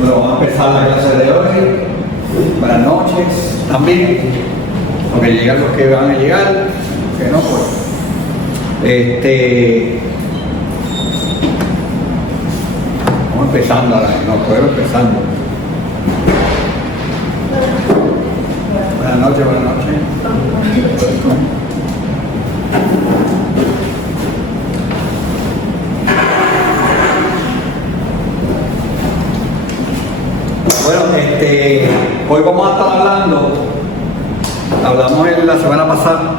Bueno, vamos a empezar la clase de hoy. Buenas noches también, porque llegan los que van a llegar, que no pues. Vamos empezando ahora, no puedo empezando. Buenas noches, buenas noches. Bueno, hoy vamos a estar hablamos en la semana pasada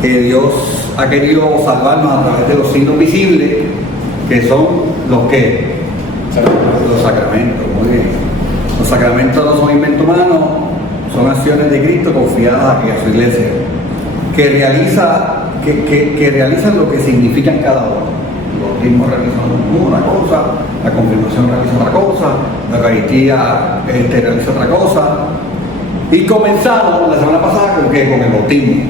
que Dios ha querido salvarnos a través de los signos visibles, que son los sacramentos. Muy bien. Los sacramentos no son invento humano, son acciones de Cristo confiadas aquí a su iglesia, que realizan lo que significan cada uno. Los bautismos realizan una cosa, la confirmación realiza otra cosa, la Eucaristía realiza otra cosa. Y comenzamos la semana pasada con el bautismo.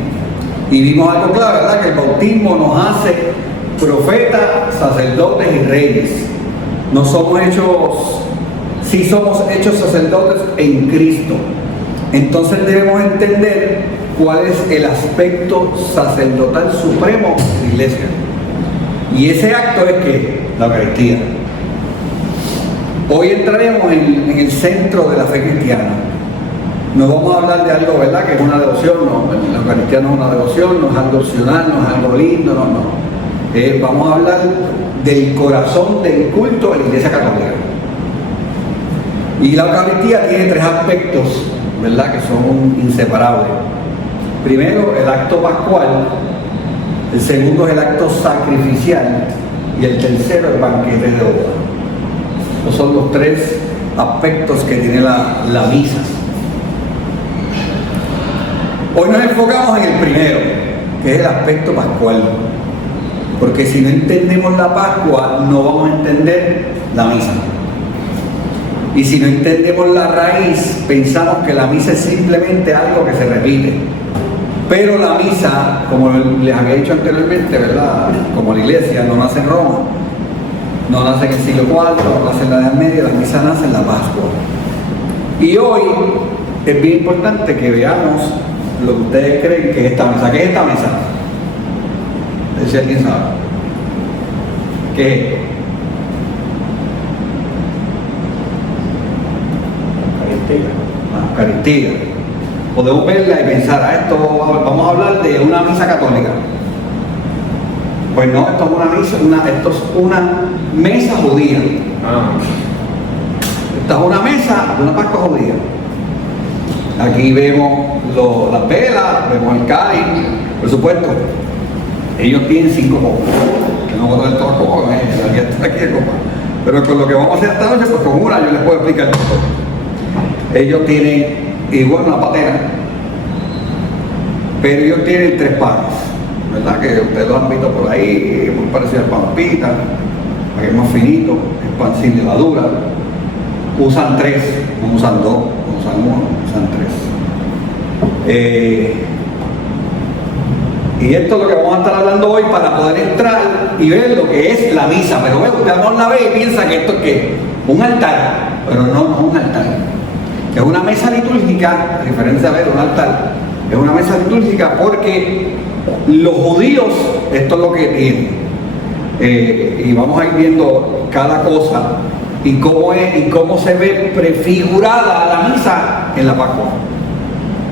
Y vimos algo claro, ¿verdad? Que el bautismo nos hace profetas, sacerdotes y reyes. No somos somos hechos sacerdotes en Cristo. Entonces debemos entender cuál es el aspecto sacerdotal supremo de la iglesia. Y ese acto es la Eucaristía. Hoy entraremos en el centro de la fe cristiana. No vamos a hablar de algo, ¿verdad?, que es una devoción. No, la Eucaristía no es una devoción, no es algo opcional, no es algo lindo, no. Vamos a hablar del corazón del culto de la Iglesia Católica. Y la Eucaristía tiene tres aspectos, ¿verdad?, que son inseparables. Primero, el acto pascual. El segundo es el acto sacrificial. Y el tercero, el banquete de boda. Esos son los tres aspectos que tiene la misa. Hoy nos enfocamos en el primero, que es el aspecto pascual. Porque si no entendemos la Pascua, no vamos a entender la misa. Y si no entendemos la raíz, pensamos que la misa es simplemente algo que se repite. Pero la misa, como les había dicho anteriormente, ¿verdad?, como la iglesia no nace en Roma, no nace en el siglo IV, no nace en la Edad Media, la misa nace en la Pascua. Y hoy es bien importante que veamos lo que ustedes creen que es esta misa. ¿Qué es esta misa? Si alguien sabe. ¿Qué es? Eucaristía. Podemos verla y pensar, vamos a hablar de una misa católica. Pues no, esto es una mesa judía. Esta es una mesa de una Pascua judía. Aquí vemos las velas, vemos el cáliz, por supuesto. Ellos tienen 5 copas. Que no voy a traer todas las copas, aquí está aquí de copa. Pero con lo que vamos a hacer esta noche, pues con una yo les puedo explicar todo. Ellos tienen igual una patena, pero ellos tienen 3 panes, ¿verdad? Que ustedes lo han visto por ahí, muy parecido al pan pita, aquí es más finito, es pan sin levadura. Usan 3, no usan 2, no usan 1, usan 3. Y esto es lo que vamos a estar hablando hoy para poder entrar y ver lo que es la misa. Pero usted no la ve y piensa que esto es ¿qué? Un altar, pero no es un altar. Es una mesa litúrgica, a diferencia de ver un altar, es una mesa litúrgica porque los judíos, esto es lo que tienen. Y vamos a ir viendo cada cosa y cómo se ve prefigurada la misa en la Pascua.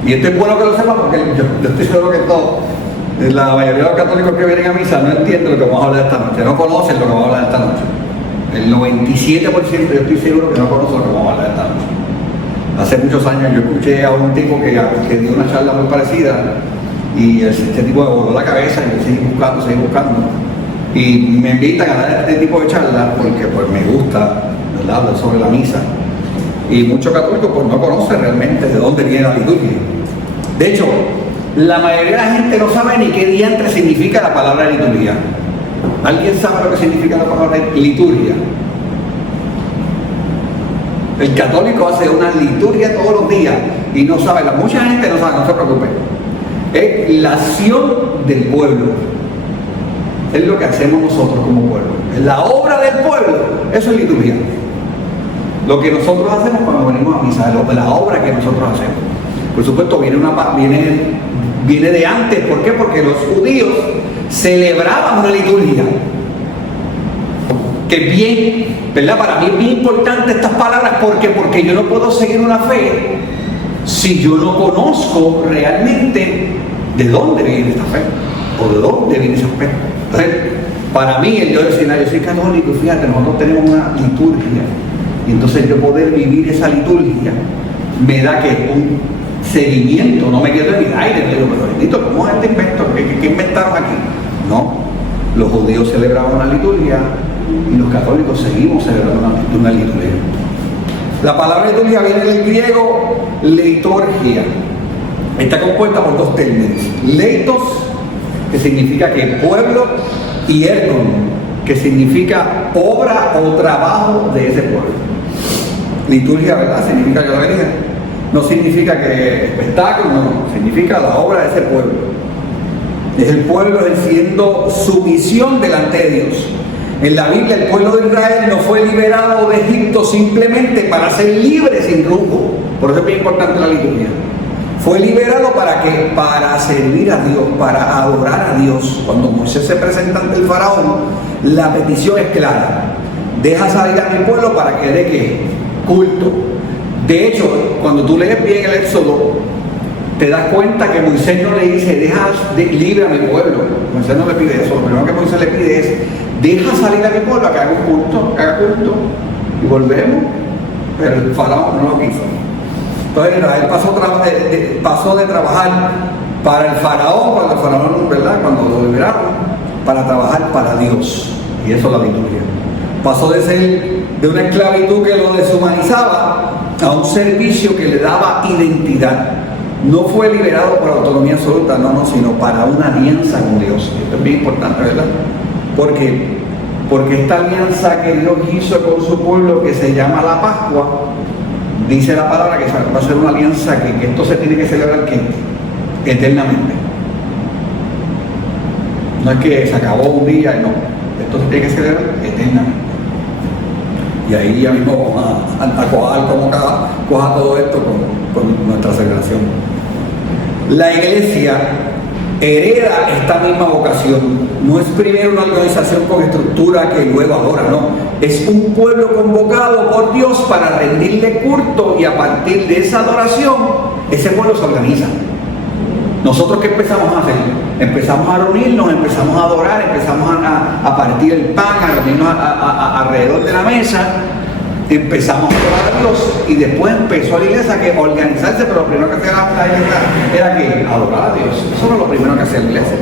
Y esto es bueno que lo sepan porque yo estoy seguro que la mayoría de los católicos que vienen a misa no entienden lo que vamos a hablar esta noche, no conocen lo que vamos a hablar esta noche. El 97% yo estoy seguro que no conoce lo que vamos a hablar esta noche. Hace muchos años yo escuché a un tipo que dio una charla muy parecida y este tipo me voló la cabeza y yo seguí buscando. Y me invitan a dar este tipo de charlas porque pues me gusta, ¿verdad?, hablar sobre la misa. Y muchos católicos pues no conocen realmente de dónde viene la liturgia. De hecho, la mayoría de la gente no sabe ni qué diantre significa la palabra liturgia. ¿Alguien sabe lo que significa la palabra liturgia? El católico hace una liturgia todos los días y no sabe, mucha gente no sabe, no se preocupe. Es la acción del pueblo. Es lo que hacemos nosotros como pueblo. Es la obra del pueblo. Eso es liturgia. lo que nosotros hacemos cuando venimos a misa, la obra que nosotros hacemos. Por supuesto, viene de antes. ¿Por qué? Porque los judíos celebraban una liturgia. Que bien, ¿verdad? Para mí es bien importante estas palabras. Porque yo no puedo seguir una fe si yo no conozco realmente de dónde viene esta fe o de dónde viene esa fe. Entonces, para mí, el yo decir, yo soy católico y fíjate, nosotros tenemos una liturgia, y entonces yo poder vivir esa liturgia me da que un seguimiento, no me quedo en el aire, digo, pero bendito, ¿cómo es este invento? ¿Qué inventaron aquí? No, los judíos celebraban una liturgia y los católicos seguimos celebrando una liturgia. La palabra liturgia viene del griego liturgia. Está compuesta por dos términos: leitos, que significa que pueblo, y ergon, que significa obra o trabajo de ese pueblo. Liturgia, ¿verdad? Significa que lo dije. No significa que espectáculo, no, significa la obra de ese pueblo. Es el pueblo ejerciendo su misión delante de Dios. En la Biblia, el pueblo de Israel no fue liberado de Egipto simplemente para ser libre sin rumbo. Por eso es bien importante la liturgia. Fue liberado ¿para qué? Para servir a Dios, para adorar a Dios. Cuando Moisés se presenta ante el faraón, la petición es clara: deja salir a mi pueblo para que dé ¿qué? Culto. De hecho, cuando tú lees bien el Éxodo, te das cuenta que Moisés no le dice, libre a mi pueblo. Moisés no le pide eso. Lo primero que Moisés le pide es, deja salir a mi pueblo a que haga culto, y volvemos. Pero el faraón no lo quiso. Entonces Israel pasó de trabajar para el faraón, cuando lo liberaron, para trabajar para Dios. Y eso es la liturgia. Pasó de ser de una esclavitud que lo deshumanizaba a un servicio que le daba identidad. No fue liberado por autonomía absoluta, no, sino para una alianza con Dios. Esto es bien importante, ¿verdad? Porque esta alianza que Dios hizo con su pueblo, que se llama la Pascua, dice la palabra que va a ser una alianza que esto se tiene que celebrar eternamente. No es que se acabó un día, no. Esto se tiene que celebrar eternamente. Y ahí ya mismo vamos a cojar cómo coja todo esto con nuestra celebración. La iglesia hereda esta misma vocación. No es primero una organización con estructura que luego adora, no. Es un pueblo convocado por Dios para rendirle culto, y a partir de esa adoración, ese pueblo se organiza. ¿Nosotros qué empezamos a hacer? Empezamos a reunirnos, empezamos a adorar, empezamos a partir el pan, a reunirnos alrededor de la mesa, empezamos a adorar a Dios, y después empezó la iglesia a organizarse, pero lo primero que hacía la iglesia era que adorar a Dios. Eso era lo primero que hacía la iglesia.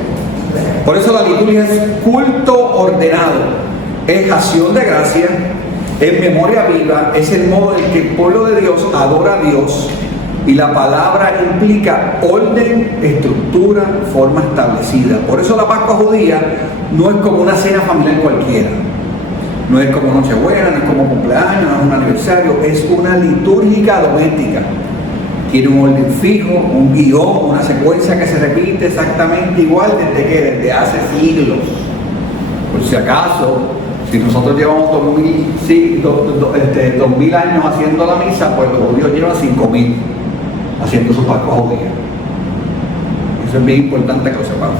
Por eso la liturgia es culto ordenado, es acción de gracia, es memoria viva, es el modo en que el pueblo de Dios adora a Dios. Y la palabra implica orden, estructura, forma establecida. Por eso la Pascua judía no es como una cena familiar cualquiera. No es como Nochebuena, no es como cumpleaños, no es un aniversario. Es una litúrgica doméstica. Tiene un orden fijo, un guión, una secuencia que se repite exactamente igual desde hace siglos. Por si acaso, si nosotros llevamos 2000 años haciendo la misa, pues los judíos llevan 5000 haciendo su Pascua judía. Eso es bien importante que lo sepamos.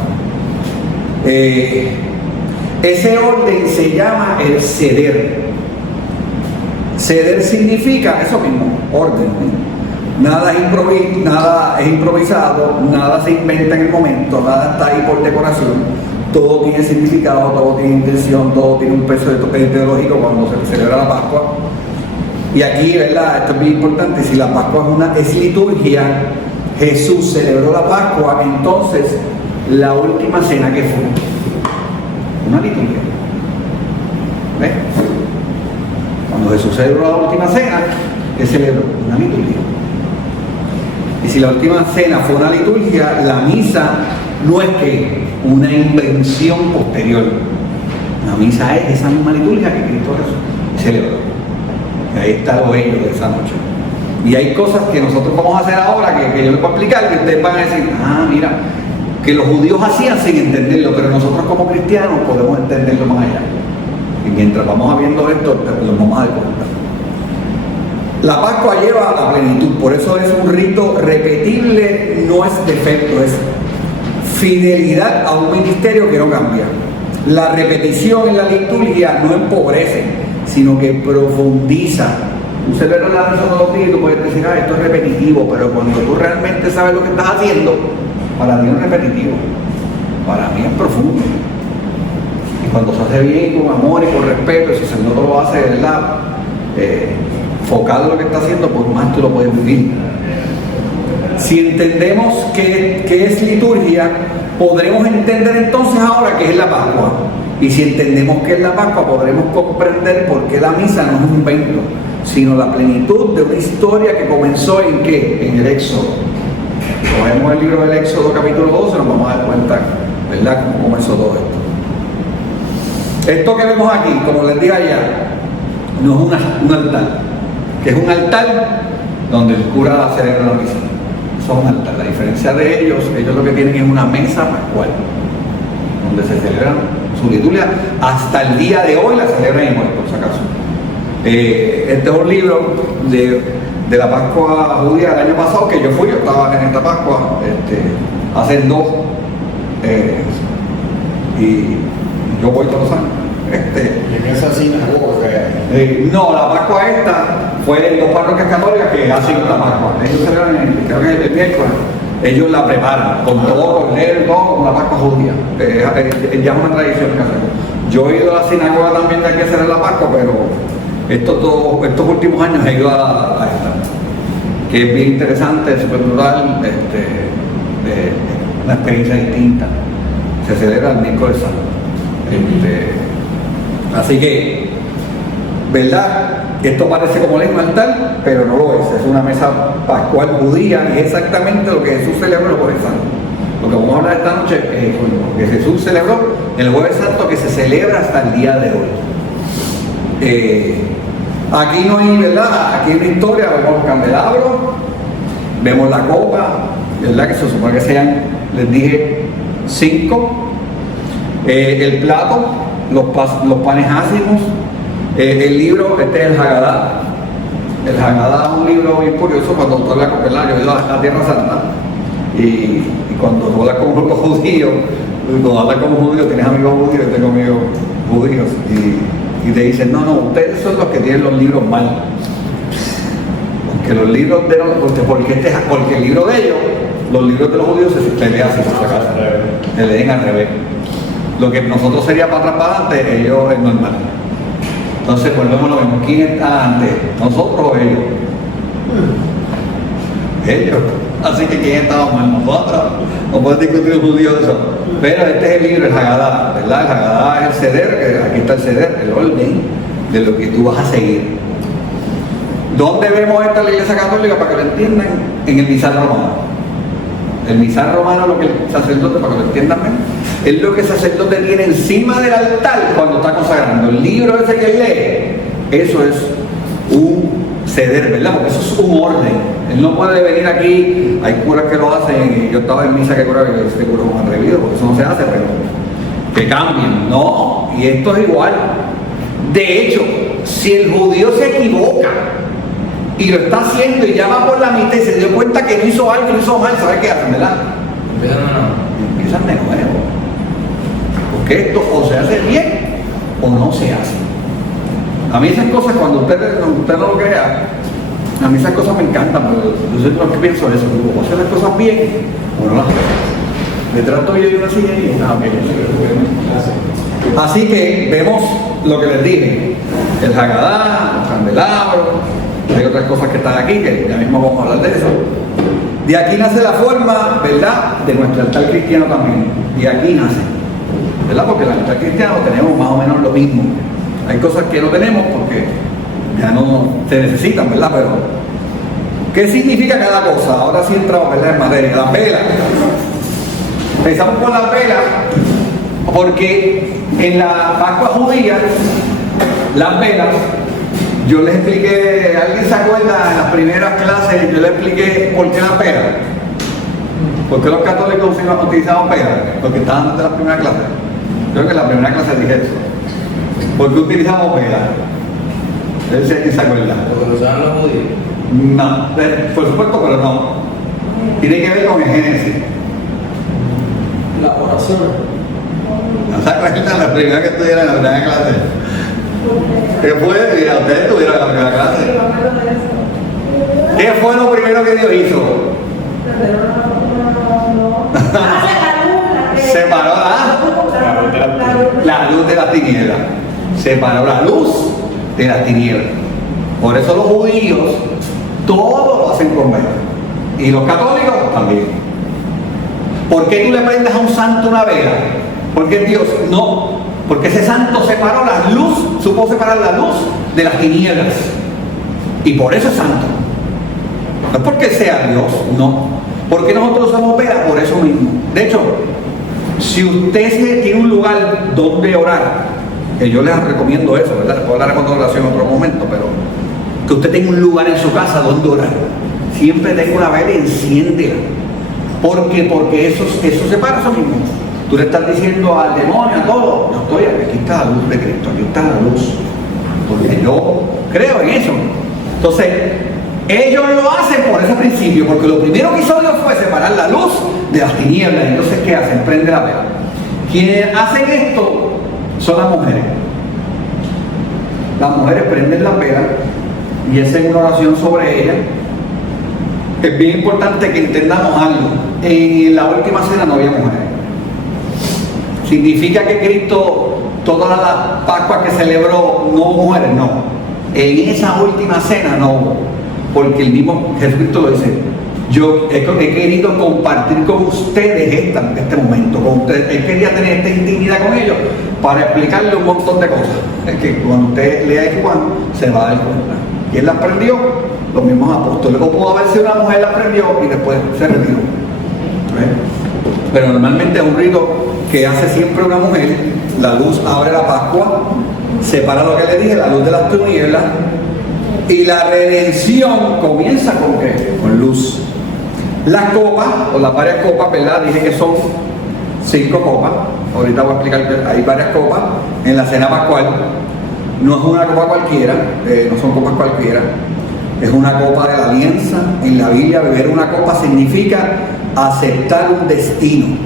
Ese orden se llama el ceder. Ceder significa eso mismo, orden. Nada es improvisado, nada se inventa en el momento, nada está ahí por decoración. Todo tiene significado, todo tiene intención, todo tiene un peso teológico cuando se celebra la Pascua. Y aquí, ¿verdad? Esto es bien importante. Si la Pascua es liturgia, Jesús celebró la Pascua, entonces la última cena, ¿qué fue? Una liturgia. ¿Ves? Cuando Jesús celebró la última cena, ¿qué celebró? Una liturgia. Y si la última cena fue una liturgia, la misa no es que una invención posterior. La misa es esa misma liturgia que Cristo celebró. Y ahí está lo bello de esa noche. Y hay cosas que nosotros vamos a hacer ahora que yo les voy a explicar, que ustedes van a decir, mira, que los judíos hacían sin entenderlo, pero nosotros como cristianos podemos entenderlo más allá. Y mientras vamos viendo esto, lo vamos a dar cuenta. La Pascua lleva a la plenitud, por eso es un rito repetible, no es defecto, es fidelidad a un ministerio que no cambia. La repetición en la liturgia no empobrece, sino que profundiza. Tú celebras la misa todos los días y tú puedes decir, esto es repetitivo, pero cuando tú realmente sabes lo que estás haciendo, para ti no es repetitivo, para mí es profundo. Y cuando se hace bien, con amor y con respeto, si el sacerdote lo hace, ¿verdad? Enfocado en lo que está haciendo, pues más tú lo puedes vivir. Si entendemos qué es liturgia, podremos entender entonces ahora qué es la Pascua. Y si entendemos qué es la Pascua, podremos comprender por qué la misa no es un invento, sino la plenitud de una historia que comenzó ¿en qué? En el Éxodo. Si cogemos el libro del Éxodo capítulo 12, nos vamos a dar cuenta, ¿verdad?, cómo comenzó todo esto. Esto que vemos aquí, como les dije allá, no es un altar, que es un altar donde el cura celebra la misa. Eso es un altar. La diferencia de ellos lo que tienen es una mesa pascual, donde se celebran su liturgia. Hasta el día de hoy la celebran igual, por si acaso. Este es un libro de la Pascua judía del año pasado que yo estaba en esta Pascua, hace 2, y yo voy todos los años. ¿En esa sinagoga? No, la Pascua esta fue en 2 parroquias católicas que hacen la Pascua. Ellos celebran, creo que el miércoles, ellos la preparan con todo, cordero y todo, como la Pascua judía. Ya es una tradición que hacemos. Yo he ido a la sinagoga también de aquí a hacer la Pascua, pero estos últimos años he ido a esta, que es bien interesante, súper brutal, una experiencia distinta. Se celebra el miércoles santo. Así que, ¿verdad? Esto parece como un altar, pero no lo es una mesa pascual judía y es exactamente lo que Jesús celebró el Jueves Santo. Lo que vamos a hablar esta noche es lo que Jesús celebró el Jueves Santo, que se celebra hasta el día de hoy. Aquí no hay, ¿verdad? Aquí en la historia vemos el candelabro, vemos la copa, ¿verdad? Que se supone que sean, les dije, 5. El plato, los panes ácimos, el libro, este es el Hagadá. El Hagadá es un libro bien curioso cuando tú hablas con, ¿verdad? Yo he ido a la Tierra Santa y cuando tú hablas con los judíos, tienes amigos judíos, yo tengo amigos judíos y te dicen, no, ustedes son los que tienen los libros mal. Porque los libros de porque el libro de ellos, los libros de los judíos se leen así, se leen al revés. Lo que nosotros sería para atrás para adelante, ellos es normal. Entonces volvemos a lo mismo. ¿Quién está antes? ¿Nosotros o ellos? Ellos. Así que ¿quién estaba mal? Nosotros. No puedes discutir el judío de eso. Pero este es el libro, el Hagadá, ¿verdad? El Hagadá es el ceder, aquí está el ceder, el orden de lo que tú vas a seguir. ¿Dónde vemos esto en la Iglesia Católica para que lo entiendan? En el misal romano. El misal romano, lo que el sacerdote, para que lo entiendan bien, es lo que el sacerdote tiene encima del altar cuando está consagrando. El libro ese que lee, eso es un ceder, ¿verdad? Porque eso es un orden. Él no puede venir aquí, hay curas que lo hacen, y yo estaba en misa que cura, que este cura es un atrevido, porque eso no se hace, pero que cambien. No, y esto es igual. De hecho, si el judío se equivoca y lo está haciendo y ya va por la mitad y se dio cuenta que no hizo algo, no hizo mal, ¿sabes qué hacen, verdad? Empiezan de nuevo. Porque esto o se hace bien o no se hace. A mí esas cosas, cuando usted no lo crea, a mí esas cosas me encantan, pero yo siempre lo que pienso es eso, o hacer las cosas bien o no las hago. Me trato yo de una silla y así que vemos lo que les dije, el Hagadá, el candelabro. Hay otras cosas que están aquí, que ya mismo vamos a hablar de eso. De aquí nace la forma, ¿verdad?, de nuestro altar cristiano también. Y aquí nace, ¿verdad? Porque el altar cristiano tenemos más o menos lo mismo. Hay cosas que no tenemos porque ya no se necesitan, ¿verdad? Pero, ¿qué significa cada cosa? Ahora sí entramos, ¿verdad?, en materia. Las velas. Empezamos con las velas porque en la Pascua judía, las velas, yo les expliqué, ¿alguien se acuerda en las primeras clases? Yo les expliqué por qué las velas. ¿Por qué los católicos utilizaban velas? Porque estaban antes de la primera clase. Creo que en la primera clase dije eso. ¿Por qué utilizamos velas? ¿Quién se acuerda? Porque ¿Perdonar a los judíos? No, por supuesto, pero no. Tiene que ver con el Génesis. La oración. ¿No se acuerdan la primera que estuvieron en la primera clase? ¿Qué fue? Mira, ustedes estuvieron en la primera clase. ¿Qué fue lo primero que Dios hizo? Separó la luz de las tinieblas. Separó la luz de las tinieblas. Por eso los judíos todo lo hacen con vela. Y los católicos también. ¿Por qué tú le prendes a un santo una vela? Porque Dios no. Porque ese santo separó la luz, supo separar la luz de las tinieblas. Y por eso es santo. No es porque sea Dios, no. Porque nosotros usamos vela por eso mismo. De hecho, si usted tiene un lugar donde orar, que yo les recomiendo eso, ¿verdad? Puedo hablar de oración en otro momento, pero que usted tenga un lugar en su casa donde orar. Siempre tenga una vela y enciéndela. Porque eso separa eso mismo. Tú le estás diciendo al demonio, a todo, yo estoy, aquí está la luz de Cristo, aquí está la luz. Porque yo creo en eso. Entonces, ellos lo hacen por ese principio, porque lo primero que hizo Dios fue separar la luz de las tinieblas. Entonces, ¿qué hacen? Prende la vela. Quienes hacen esto son las mujeres. Las mujeres prenden la vela y hacen una oración sobre ella. Es bien importante que entendamos algo. En la última cena no había mujeres. ¿Significa que Cristo, toda la Pascua que celebró, no hubo mujeres? No. En esa última cena no hubo. Porque el mismo Jesucristo lo dice. Yo he querido compartir con ustedes este momento. Con ustedes. Él quería tener esta intimidad con ellos para explicarle un montón de cosas. Es que cuando usted lea Juan, se va a dar cuenta. ¿Quién la aprendió? Los mismos apóstoles. O pudo haber sido una mujer la aprendió y después se retiró. Pero normalmente es un rito que hace siempre una mujer. La luz abre la Pascua, separa lo que le dije, la luz de las tinieblas, y la redención comienza con ¿qué? Con luz. Las copas, o las varias copas, ¿verdad? Dije que son 5 copas. Ahorita voy a explicar que hay varias copas en la cena pascual. No es una copa cualquiera, no son copas cualquiera. Es una copa de la alianza. En la Biblia, beber una copa significa aceptar un destino.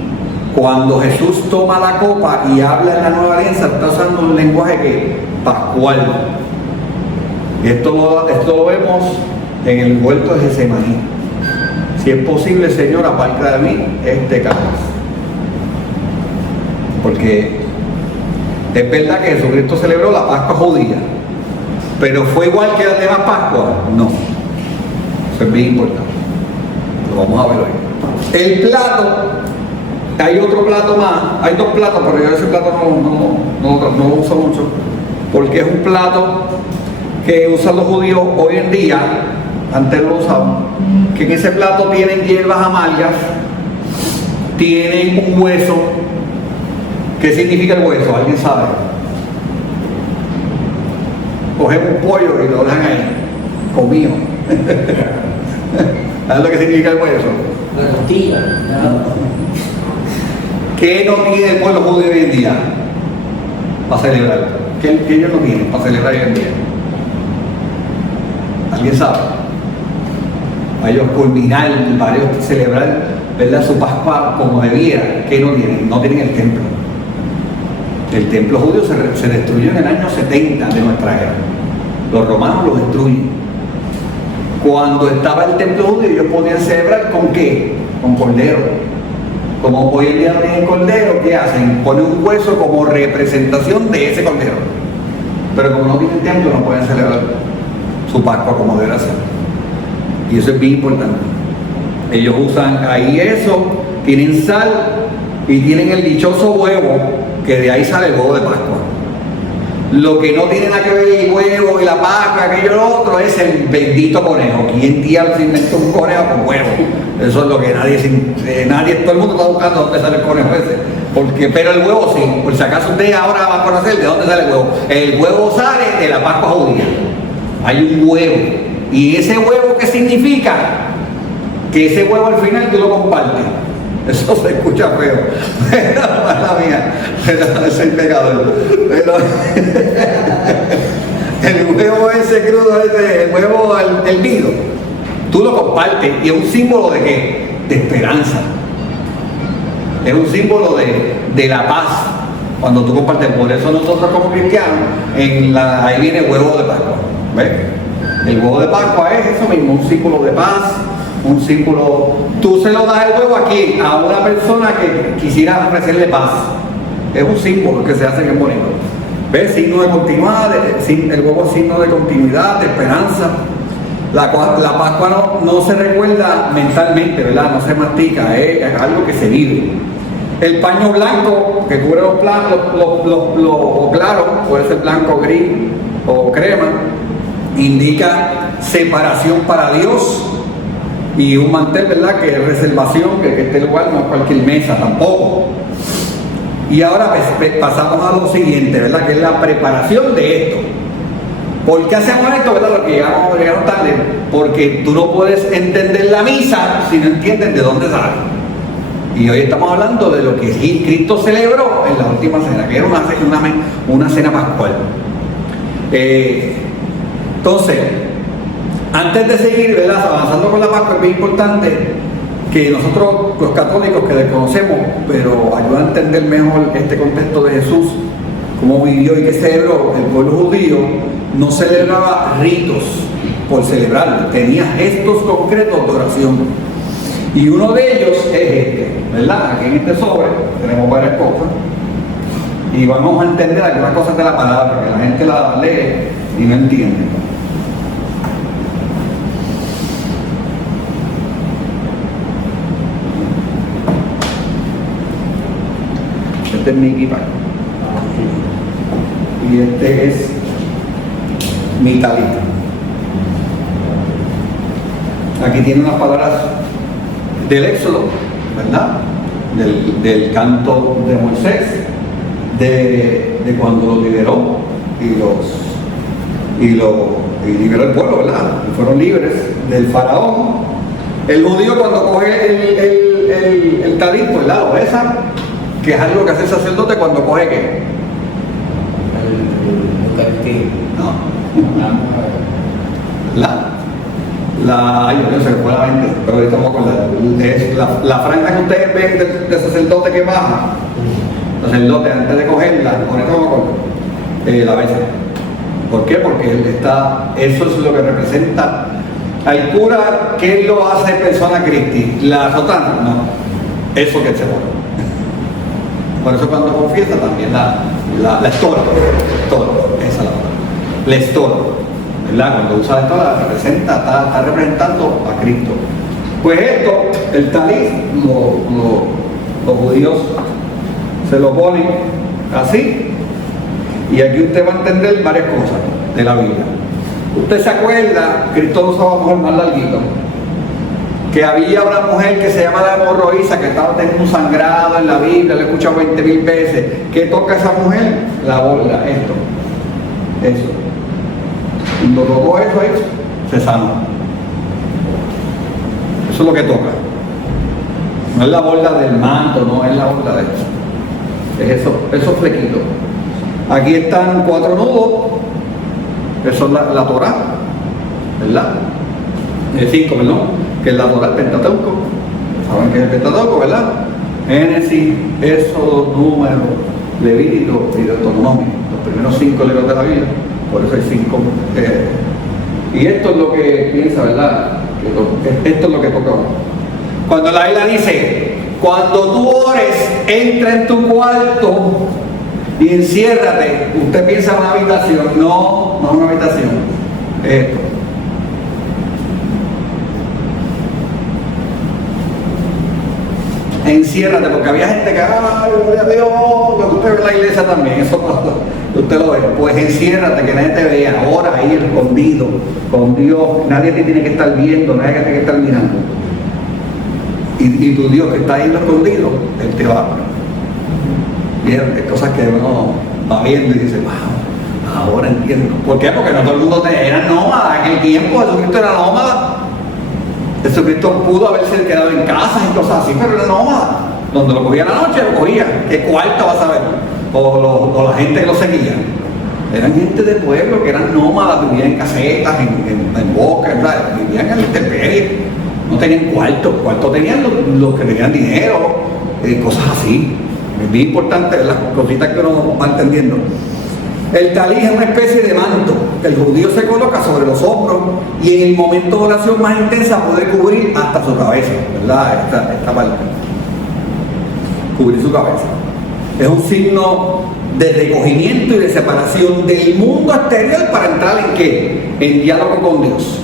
Cuando Jesús toma la copa y habla en la nueva alianza, está usando un lenguaje que pascual. Esto lo vemos en el huerto de Getsemaní. Si es posible, Señor, aparta de mí este cáliz. Porque es verdad que Jesucristo celebró la Pascua judía, pero ¿fue igual que las demás Pascuas? No. Eso es bien importante. Lo vamos a ver hoy. El plato, hay otro plato más, hay 2 platos, pero yo ese plato no lo uso mucho, porque es un plato que usan los judíos hoy en día, antes lo usaban, que en ese plato tienen hierbas amargas, tienen un hueso. ¿Qué significa el hueso? ¿Alguien sabe? Cogen un pollo y lo dejan ahí, comido. ¿Sabes lo que significa el hueso? La costilla. ¿Qué no tiene el pueblo judío hoy en día para celebrar? ¿Qué ellos no tienen para celebrar hoy en día? ¿Alguien sabe? Para ellos culminar, para ellos celebrar, ¿verdad?, su Pascua como debiera. ¿Qué no tienen? No tienen el templo. El templo judío se destruyó en el año 70 de nuestra era. Los romanos lo destruyen. Cuando estaba el templo judío, ellos podían celebrar ¿con qué? Con cordero. Como hoy en día no tienen cordero, ¿qué hacen? Ponen un hueso como representación de ese cordero. Pero como no tienen templo, no pueden celebrar su Pascua como debe ser. Y eso es bien importante. Ellos usan ahí eso, tienen sal y tienen el dichoso huevo, que de ahí sale el huevo de Pascua. Lo que no tiene nada que ver el huevo y la Pascua, aquello lo otro, es el bendito conejo. ¿Quién diablos inventó un conejo con huevo? Eso es lo que nadie, todo el mundo está buscando dónde sale el conejo ese. Pero el huevo sí, por si acaso usted ahora va a conocer de dónde sale el huevo. El huevo sale de la Pascua judía. Hay un huevo. ¿Y ese huevo qué significa? Que ese huevo al final tú lo compartes. Eso se escucha feo. Mala mía, soy pecador. el huevo ese crudo, el huevo hervido, tú lo compartes y es un símbolo de ¿qué? De esperanza. Es un símbolo de la paz cuando tú compartes. Por eso nosotros como cristianos, ahí viene el huevo de Pascua. ¿Ves? El huevo de Pascua es eso mismo, un símbolo de paz, un símbolo. Tú se lo das el huevo aquí a una persona que quisiera ofrecerle paz. Es un símbolo que se hace bien bonito. ¿Ves? Signo de continuidad, el huevo es signo de continuidad, de esperanza. La Pascua no se recuerda mentalmente, ¿verdad? No se mastica, es algo que se vive. El paño blanco que cubre los claros, puede ser blanco, gris o crema, indica separación para Dios. Y un mantel, ¿verdad? Que es reservación, que este lugar no es cualquier mesa tampoco. Y ahora pasamos a lo siguiente, ¿verdad? Que es la preparación de esto. ¿Por qué hacemos esto, verdad? Porque llegamos tarde. Porque tú no puedes entender la misa si no entiendes de dónde sale. Y hoy estamos hablando de lo que Cristo celebró en la última cena, que era una cena pascual. Entonces, antes de seguir, ¿verdad? Avanzando con la Pascua, es bien importante que nosotros, los católicos que desconocemos, pero ayuda a entender mejor este contexto de Jesús, cómo vivió y qué celebró, el pueblo judío no celebraba ritos por celebrarlo, tenía gestos concretos de oración. Y uno de ellos es este, ¿verdad? Aquí en este sobre tenemos varias cosas y vamos a entender algunas cosas de la palabra, porque la gente la lee y no entiende. Este es mi equipaje y este es mi talita. Aquí tiene unas palabras del Éxodo, ¿verdad? Del canto de Moisés, de cuando los liberó y liberó el pueblo, ¿verdad? Y fueron libres del faraón. El judío cuando coge el talit, pues la oveja, que es algo que hace el sacerdote cuando coge ¿qué? El Eucaristía. No. Ay, Dios, se me fue la mente, pero ahorita me voy a acordar. Es la franja que ustedes ven del sacerdote que baja, el sacerdote antes de cogerla, ahorita me acuerdo, la besa. ¿Por qué? Porque eso es lo que representa al cura. ¿Qué lo hace persona Christi? ¿La sotana? No, eso que se pone. Por eso cuando confiesa también la estora, esa es la palabra, la estora, ¿verdad? Cuando usa la estora representa, está representando a Cristo. Pues esto, el talit, los judíos se lo ponen así, y aquí usted va a entender varias cosas de la Biblia. Usted se acuerda, Cristo usaba mujer más larguito, que había una mujer que se llama la hemorroísa, que estaba teniendo un sangrado en la Biblia, lo he escuchado 20.000 veces. ¿Qué toca esa mujer? La borla, eso. Cuando tocó eso ahí, se sanó. Eso es lo que toca. No es la borla del manto, no es la borla de eso. Es esos flequitos. Aquí están 4 nudos, eso es la Torá, ¿verdad? 5, perdón. Que es la Torá, el Pentateuco. Saben que es el Pentateuco, ¿verdad? Génesis, Éxodo, Número, Levítico y Deuteronomio. Los primeros 5 libros de la Biblia. Por eso hay 5. Y esto es lo que piensa, ¿verdad? Esto es lo que toca. Cuando la Biblia dice, cuando tú ores, entra en tu cuarto y enciérrate. Usted piensa en una habitación. No es una habitación. Esto. Enciérrate, porque había gente que, ay, gloria a Dios, que usted ve en la iglesia también, eso usted lo ve. Pues enciérrate, que nadie te vea, ora ahí escondido, con Dios, nadie te tiene que estar viendo, nadie te tiene que estar mirando. Y tu Dios que está ahí en lo escondido, Él te va a ver. Y es cosas que uno va viendo y dice, wow, ahora entiendo. ¿Por qué? Porque no todo el mundo era nómada, en aquel tiempo Jesucristo era nómada. Jesucristo pudo haberse quedado en casas y cosas así, pero era nómada. Donde lo cogía la noche, lo cogía. ¿Qué cuarto vas a ver? O la gente que lo seguía. Eran gente de pueblo que eran nómadas, vivían en casetas, en bosques, vivían en la intemperie. No tenían cuarto tenían los que tenían dinero, cosas así. Es bien importante las cositas que uno va entendiendo. El talí es una especie de manto que el judío se coloca sobre los hombros y en el momento de oración más intensa puede cubrir hasta su cabeza, ¿verdad? Esta parte. Cubrir su cabeza. Es un signo de recogimiento y de separación del mundo exterior para entrar ¿en qué? En diálogo con Dios.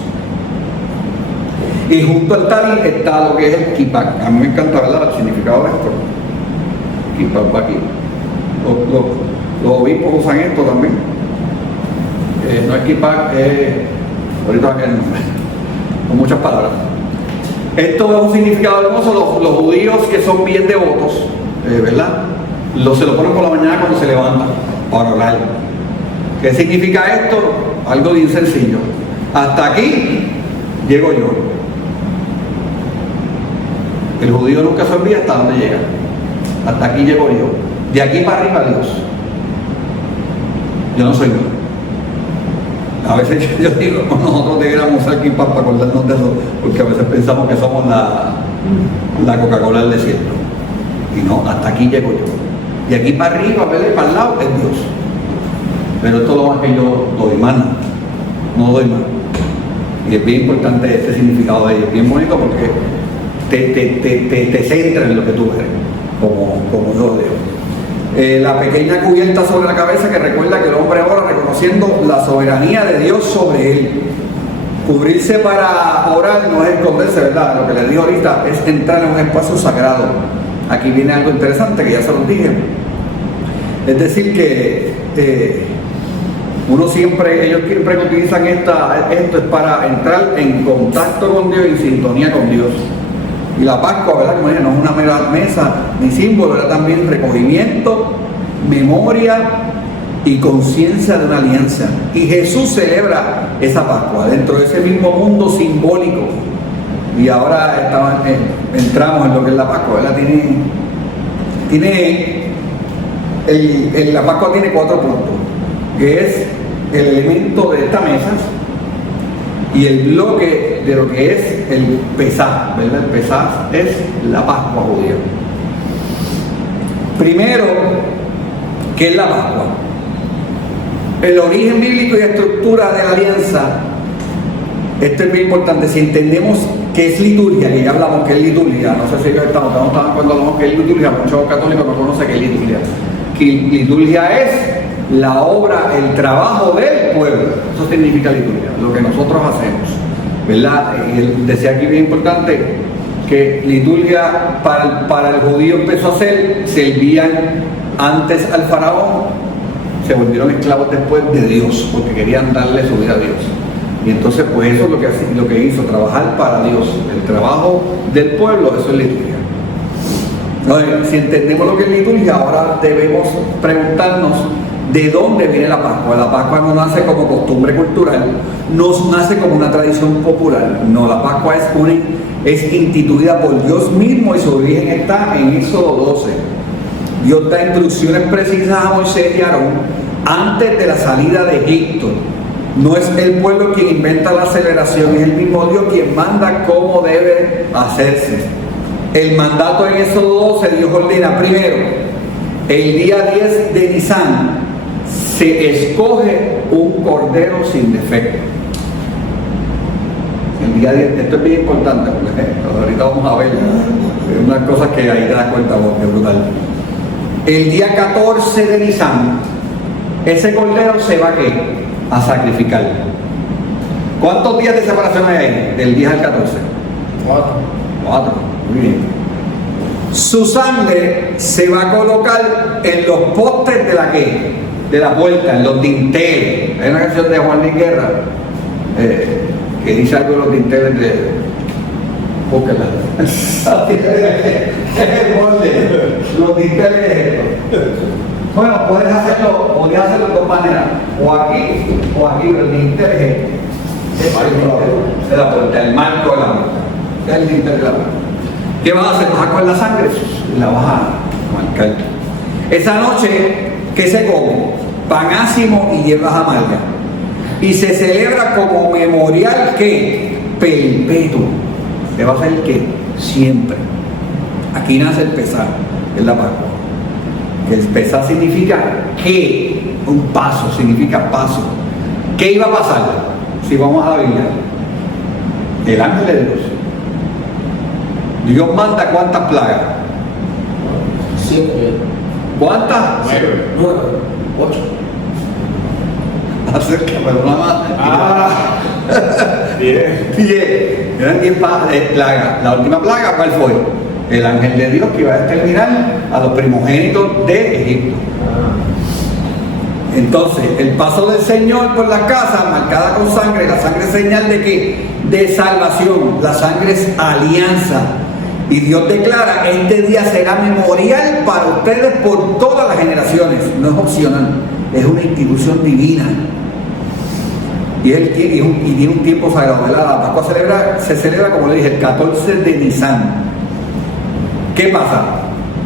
Y junto al talí está lo que es el kippah. A mí me encanta, ¿verdad?, el significado de esto. Kippah va aquí. Los obispos usan esto también. No es kippah, ahorita va a quedar el nombre, con muchas palabras. Esto es un significado hermoso. Los judíos que son bien devotos, ¿verdad?, se lo ponen por la mañana cuando se levantan para orar. ¿Qué significa esto? Algo bien sencillo. Hasta aquí llego yo. El judío nunca se olvida hasta dónde llega. Hasta aquí llego yo. De aquí para arriba Dios. Yo no soy yo. A veces yo digo, nosotros deberíamos usar kippah para acordarnos de eso, porque a veces pensamos que somos la Coca-Cola del desierto. Y no, hasta aquí llego yo. De aquí para arriba, para el lado, es Dios. Pero esto es lo más que yo doy, más no doy más. Y es bien importante este significado de ello, es bien bonito porque te centra en lo que tú eres, como yo leo. La pequeña cubierta sobre la cabeza que recuerda que el hombre ora reconociendo la soberanía de Dios sobre él. Cubrirse para orar no es esconderse, ¿verdad? Lo que les digo ahorita es entrar en un espacio sagrado. Aquí viene algo interesante que ya se los dije. Es decir que ellos siempre que utilizan esto es para entrar en contacto con Dios y en sintonía con Dios. Y la Pascua, ¿verdad?, como dije, no es una mera mesa ni símbolo, era también recogimiento, memoria y conciencia de una alianza. Y Jesús celebra esa Pascua dentro de ese mismo mundo simbólico. Y ahora entramos en lo que es la Pascua, ¿verdad? La Pascua tiene 4 puntos, que es el elemento de esta mesa y el bloque de lo que es el Pesaj, ¿verdad? El Pesaj es la Pascua judía. Primero, ¿qué es la Pascua? El origen bíblico y estructura de la alianza. Esto es muy importante. Si entendemos qué es liturgia, que ya hablamos que es liturgia, no sé si estamos cuando hablamos que es liturgia, muchos católicos no conocen qué es liturgia. Que liturgia es la obra, el trabajo del pueblo. Eso significa liturgia, lo que nosotros hacemos, ¿verdad? Decía aquí bien importante que liturgia para el judío empezó a ser, servían antes al faraón, se volvieron esclavos después de Dios, porque querían darle su vida a Dios. Y entonces pues eso es lo que hizo, trabajar para Dios, el trabajo del pueblo, eso es liturgia. Entonces, si entendemos lo que es liturgia, ahora debemos preguntarnos de dónde viene la Pascua. La Pascua no nace como costumbre cultural, no nace como una tradición popular, no, la Pascua es instituida por Dios mismo y su origen está en Éxodo 12. Dios da instrucciones precisas a Moisés y Aarón antes de la salida de Egipto. No es el pueblo quien inventa la celebración, es el mismo Dios quien manda cómo debe hacerse. El mandato en Éxodo 12, Dios ordena primero, el día 10 de Nisan se escoge un cordero sin defecto. El día 10, esto es bien importante, porque ahorita vamos a ver unas cosas que ahí te das cuenta, que es brutal. El día 14 de Nisan, ese cordero se va a sacrificar. ¿Cuántos días de separación hay ahí? Del 10 al 14. 4. Muy bien. Su sangre se va a colocar en los postes de la puerta, en los dinteles. Hay una canción de Juan Luis Guerra que dice algo de los dinteles de... Búsquenla. Los dinteles de esto. Bueno, podrías hacerlo de 2 maneras, o aquí, pero el dintel es de la puerta, el marco de la puerta, es el dintel de la puerta. ¿Qué vas a hacer? Vas a coger la sangre y la vas a marcar. Esa noche, ¿qué se come? pan ácimo y hierbas amargas. Y se celebra como memorial que perpetuo. ¿Qué va a ser qué? Siempre. Aquí nace el Pesaj, es la Pascua. El Pesaj significa que, un paso, significa paso. ¿Qué iba a pasar? Si vamos a la Biblia, el ángel de Dios. Dios manda cuántas plagas. 7, ¿Cuántas? 9, 8. Acerca, pero nada más. 10. Eran 10 plagas. La última plaga, ¿cuál fue? El ángel de Dios que iba a exterminar a los primogénitos de Egipto. Entonces, el paso del Señor por la casa, marcada con sangre, la sangre es señal de que de salvación, la sangre es alianza. Y Dios declara, este día será memorial para ustedes por todas las generaciones. No es opcional, es una institución divina. Y tiene un tiempo sagrado, ¿verdad? La Pascua se celebra, como le dije, el 14 de Nisan. ¿Qué pasa?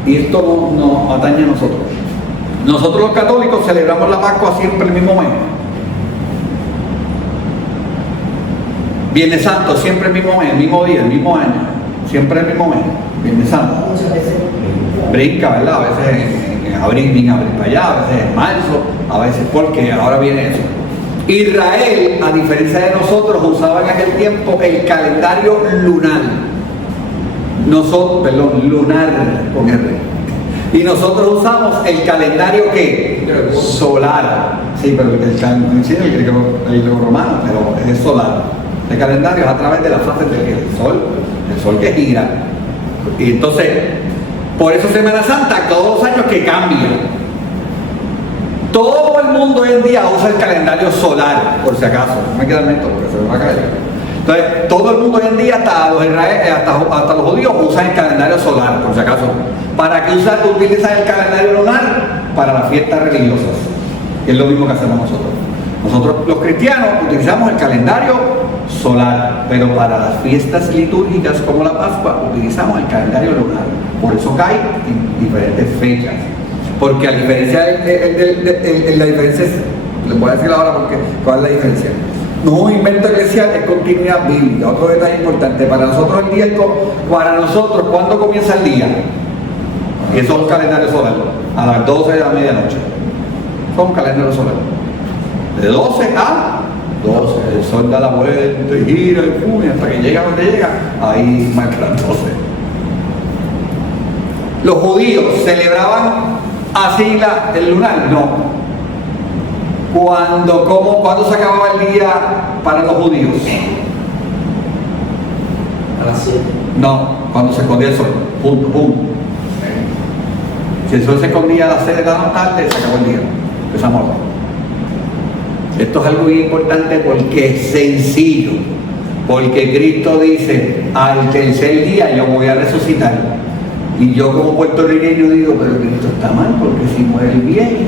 Y esto no atañe a nosotros. Nosotros los católicos celebramos la Pascua siempre el mismo mes. Viernes Santo, siempre el mismo mes, el mismo día, el mismo año. Siempre el mismo mes, Viernes Santo. Brinca, ¿verdad? A veces en abril, para allá, a veces en marzo, a veces porque ahora viene eso. Israel, a diferencia de nosotros, usaba en aquel tiempo el calendario lunar. Lunar con R. Y nosotros usamos el calendario ¿qué? Solar. Sí, pero el griego romano, pero es solar. El calendario es a través de las fases del sol que gira. Y entonces, por eso Semana Santa, todos los años que cambia. Todo el mundo hoy en día usa el calendario solar, por si acaso. No me queda el método porque se me va a caer. Entonces, todo el mundo hoy en día, hasta los judíos, usan el calendario solar, por si acaso. ¿Para qué utilizan el calendario lunar? Para las fiestas religiosas. Que es lo mismo que hacemos nosotros. Nosotros, los cristianos, utilizamos el calendario solar, pero para las fiestas litúrgicas como la Pascua, utilizamos el calendario lunar. Por eso cae en diferentes fechas. Porque a diferencia la diferencia es, les voy a decir ahora porque, ¿cuál es la diferencia? No es un invento eclesial, es continuidad bíblica. Otro detalle importante, para nosotros el día, ¿cuándo comienza el día? Y eso es un calendario solar, a las 12 de la medianoche. Son un calendario solar. De 12 a 12, el sol da la vuelta y gira y fuma, hasta que llega donde llega, ahí marca las 12. Los judíos celebraban así el lunar, no. ¿Cuándo se acababa el día para los judíos? A las 7. No, cuando se escondía el sol. Punto. Si el sol se escondía a las 6 de la tarde, se acabó el día. Empezamos a hablar. Esto es algo muy importante porque es sencillo. Porque Cristo dice, al tercer día yo voy a resucitar. Y yo como puertorriqueño digo, pero Cristo está mal porque si muere el viernes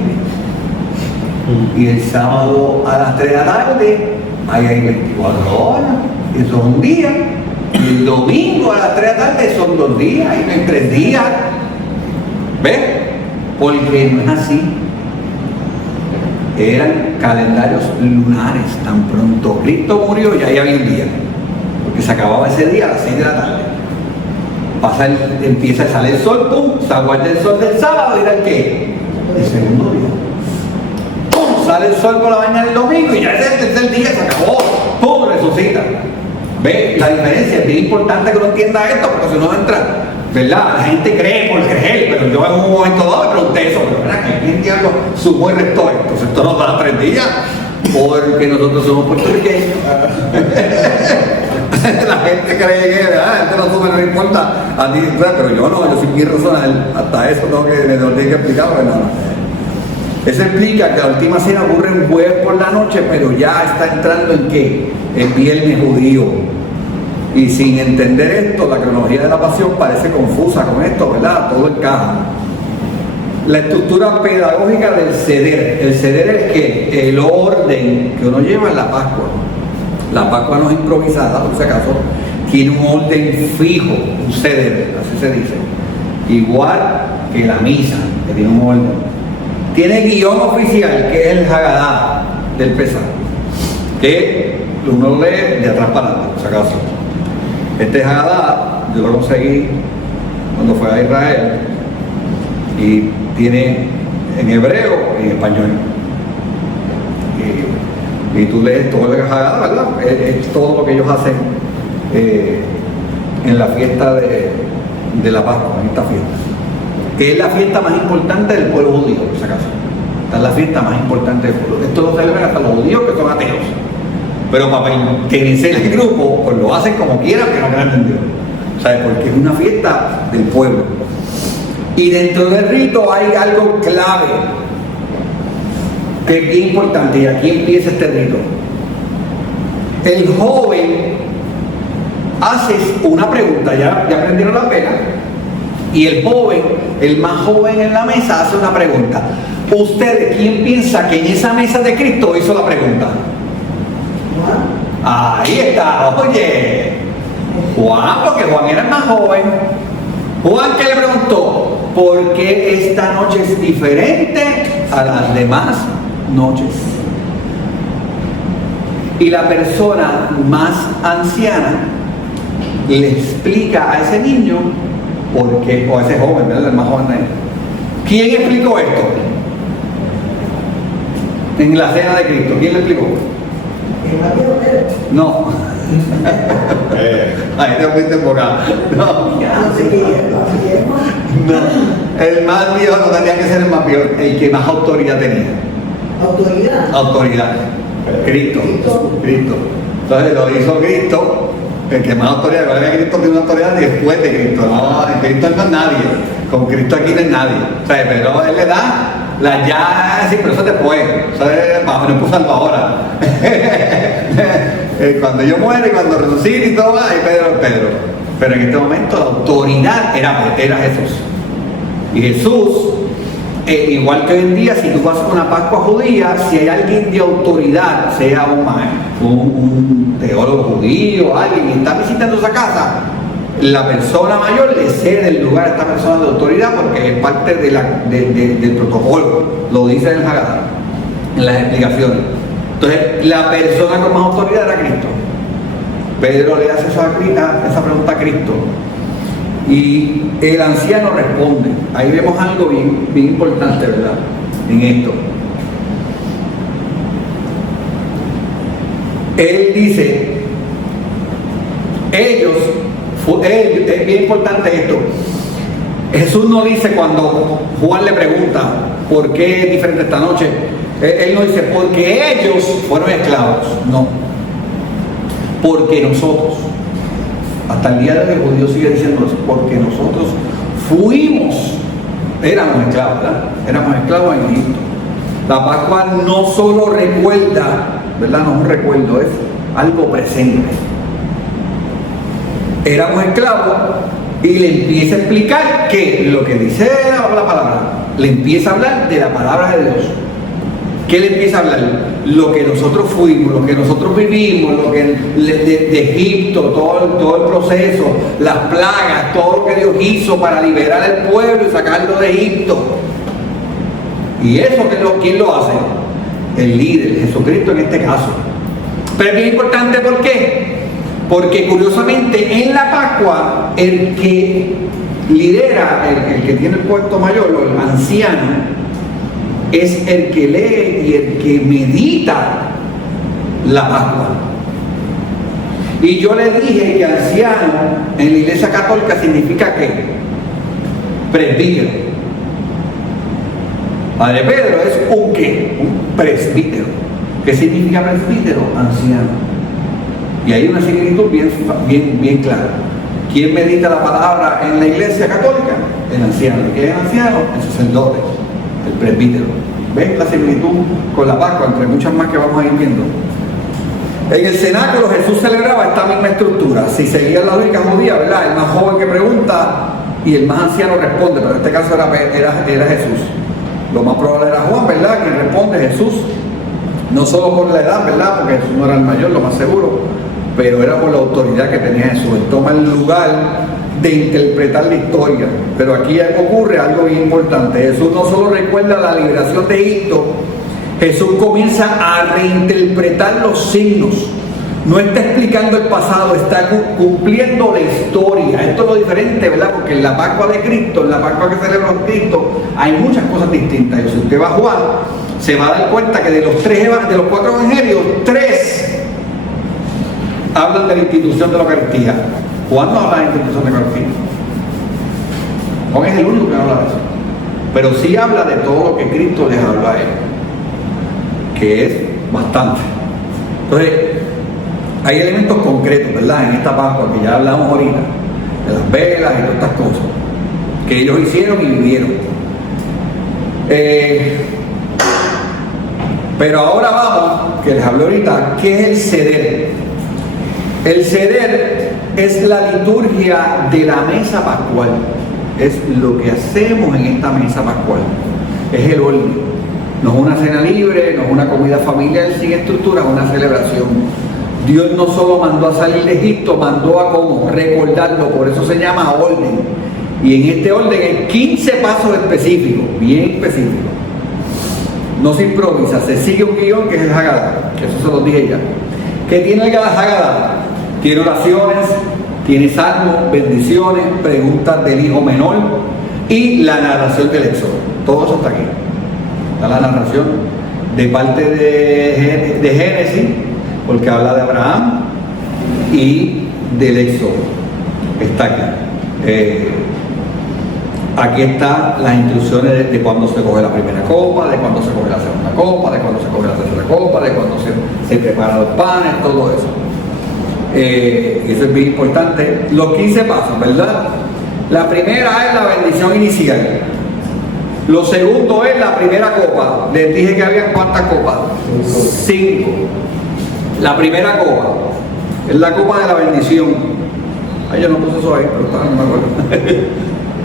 y el sábado a las 3 de la tarde, ahí hay 24 horas, eso es un día. Y el domingo a las 3 de la tarde son 2 días, y no hay 3 días. ¿Ves? Porque no es así. Eran calendarios lunares. Tan pronto Cristo murió, ya había un día. Porque se acababa ese día a las 6 de la tarde. Empieza a salir el sol, pum, se aguarda el sol del sábado y era el ¿qué? El segundo día. Pum, sale el sol por la mañana del domingo y ya es el tercer día, se acabó. Pum, resucita. ¿Ves? La diferencia es bien importante que uno entienda esto, porque si no entra, ¿verdad? La gente cree por creer, pero yo en un momento dado pregunté eso, pero ¿verdad? Que ¿quién diablo sumó y restó esto? Entonces esto nos da 3 días, porque nosotros somos puertorriqueños. La gente cree que esto no importa a ti, pero yo no, yo soy bien razonable, hasta eso me lo tengo que explicar, pero no. Eso explica que la última cena ocurre un jueves por la noche, pero ya está entrando en ¿qué? El viernes judío. Y sin entender esto, la cronología de la pasión parece confusa con esto, ¿verdad? Todo encaja. La estructura pedagógica del seder. El seder es que el orden que uno lleva en la Pascua. La Pascua no es improvisada, por si acaso, tiene un orden fijo, un seder, así se dice. Igual que la misa, que tiene un orden. tiene guión oficial, que es el Hagadá del Pesaj, que uno lo lee de atrás para adelante, por si acaso. Este Hagadá, yo lo conseguí cuando fue a Israel, y tiene en hebreo y en español. Y tú lees todo el Hagadá, ¿verdad? Es todo lo que ellos hacen en la fiesta de la Pascua, en esta fiesta, que es la fiesta más importante del pueblo judío, por si acaso. Esta es la fiesta más importante del pueblo. Esto lo celebran hasta los judíos que son ateos, pero para pertenecer al grupo, pues lo hacen como quieran, que no crean en Dios, ¿sabes? Porque es una fiesta del pueblo. Y dentro del rito hay algo clave que es bien importante, y aquí empieza este rito. El joven hace una pregunta, ya aprendieron la pena, y el joven, el más joven en la mesa, hace una pregunta. ¿Ustedes quién piensa que en esa mesa de Cristo hizo la pregunta? Ahí está, oye, Juan, porque Juan era el más joven. Juan, ¿qué le preguntó? ¿Por qué esta noche es diferente a las demás noches? Y la persona más anciana le explica a ese niño por qué, o a ese joven, ¿verdad? El más joven de él. ¿Quién explicó esto? En la cena de Cristo, ¿quién le explicó? No. Ahí te fuiste enfocado. No. No. El más viejo no tenía que ser el más viejo, el que más autoridad tenía. Autoridad. Cristo. Entonces lo hizo Cristo, el que más autoridad. Recuerda que Cristo tiene una autoridad después de Cristo. No, Cristo no es nadie. Con Cristo aquí no es nadie. O sea, pero él le da la ya, sí, pero eso después. Vamos, no puedo salvo ahora. Cuando yo muera y cuando resucite y todo, ahí Pedro. Pero en este momento la autoridad era Jesús. Y Jesús, igual que hoy en día, si tú vas a una Pascua judía, si hay alguien de autoridad, sea un teólogo judío, alguien que está visitando esa casa, la persona mayor le cede el lugar a esta persona de autoridad porque es parte del protocolo, lo dice en el Hagadá, en las explicaciones. Entonces, la persona con más autoridad era Cristo. Pedro le hace esa pregunta a Cristo y el anciano responde. Ahí vemos algo bien importante, ¿verdad? En esto. Él dice, es bien importante esto. Jesús no dice cuando Juan le pregunta ¿por qué es diferente esta noche? Él no dice porque ellos fueron esclavos, no, porque nosotros, hasta el día de hoy el judío sigue diciendo eso, porque nosotros éramos esclavos, ¿verdad? Éramos esclavos en Egipto. La Pascua no solo recuerda, ¿verdad? No es un recuerdo, es algo presente. Éramos esclavos y le empieza a explicar que lo que dice la palabra, le empieza a hablar de la palabra de Dios. ¿Qué le empieza a hablar? Lo que nosotros fuimos, lo que nosotros vivimos, lo que de Egipto, todo el proceso, las plagas, todo lo que Dios hizo para liberar al pueblo y sacarlo de Egipto. Y eso, ¿quién lo hace? El líder, Jesucristo en este caso. Pero es bien importante, ¿por qué? Porque curiosamente en la Pascua el que lidera, el que tiene el puesto mayor, o el anciano, es el que lee y el que medita la Pascua. Y yo le dije que anciano en la Iglesia Católica significa ¿qué? Presbítero. Padre Pedro es un ¿qué? Un presbítero. ¿Qué significa presbítero? Anciano. Y hay una similitud bien clara. ¿Quién medita la palabra en la Iglesia Católica? El anciano. ¿Qué es el anciano? El sacerdote, el presbítero. ¿Ven la similitud con la Pascua, entre muchas más que vamos a ir viendo? En el cenáculo Jesús celebraba esta misma estructura. Si seguía la lógica judía, ¿verdad? El más joven que pregunta y el más anciano responde, pero en este caso era Jesús. Lo más probable era Juan, ¿verdad? Que responde Jesús. No solo por la edad, ¿verdad? Porque Jesús no era el mayor, lo más seguro, pero era por la autoridad que tenía Jesús. Él toma el lugar de interpretar la historia. Pero aquí ocurre algo bien importante. Jesús no solo recuerda la liberación de Egipto, Jesús comienza a reinterpretar los signos. No está explicando el pasado, está cumpliendo la historia. Esto es lo diferente, ¿verdad? Porque en la Pascua de Cristo, en la Pascua que celebra Cristo, hay muchas cosas distintas. Y si usted va a Juan, se va a dar cuenta que de los 4 evangelios, 3 hablan de la institución de la Eucaristía. Juan no habla de la institución de la Eucaristía. Juan es el único que no habla de eso. Pero sí habla de todo lo que Cristo les habla a él, que es bastante. Entonces, hay elementos concretos, ¿verdad? En esta Pascua que ya hablamos ahorita, de las velas y todas estas cosas, que ellos hicieron y vivieron. Pero ahora vamos, que les hablé ahorita, ¿qué es el ceder? El ceder es la liturgia de la mesa pascual. Es lo que hacemos en esta mesa pascual. Es el orden. No es una cena libre, no es una comida familiar sin estructura, es una celebración. Dios no solo mandó a salir de Egipto, mandó a cómo recordarlo, por eso se llama orden. Y en este orden hay 15 pasos específicos, bien específicos. No se improvisa, se sigue un guión que es el Haggadah, que eso se lo dije ya. ¿Qué tiene el Haggadah? Tiene oraciones, tiene salmos, bendiciones, preguntas del hijo menor y la narración del Éxodo. Todo eso está aquí. Está la narración de parte de Génesis, porque habla de Abraham, y del Éxodo. Está aquí. Aquí están las instrucciones de cuándo se coge la primera copa, de cuándo se coge la segunda copa, de cuándo se coge la tercera copa, de cuándo se preparan los panes, todo eso. Eso es bien importante. Los 15 pasos, ¿verdad? La primera es la bendición inicial. Lo segundo es la primera copa. Les dije que había ¿cuántas copas? 5. La primera copa es la copa de la bendición. Ay, yo no puse eso ahí, pero no me acuerdo.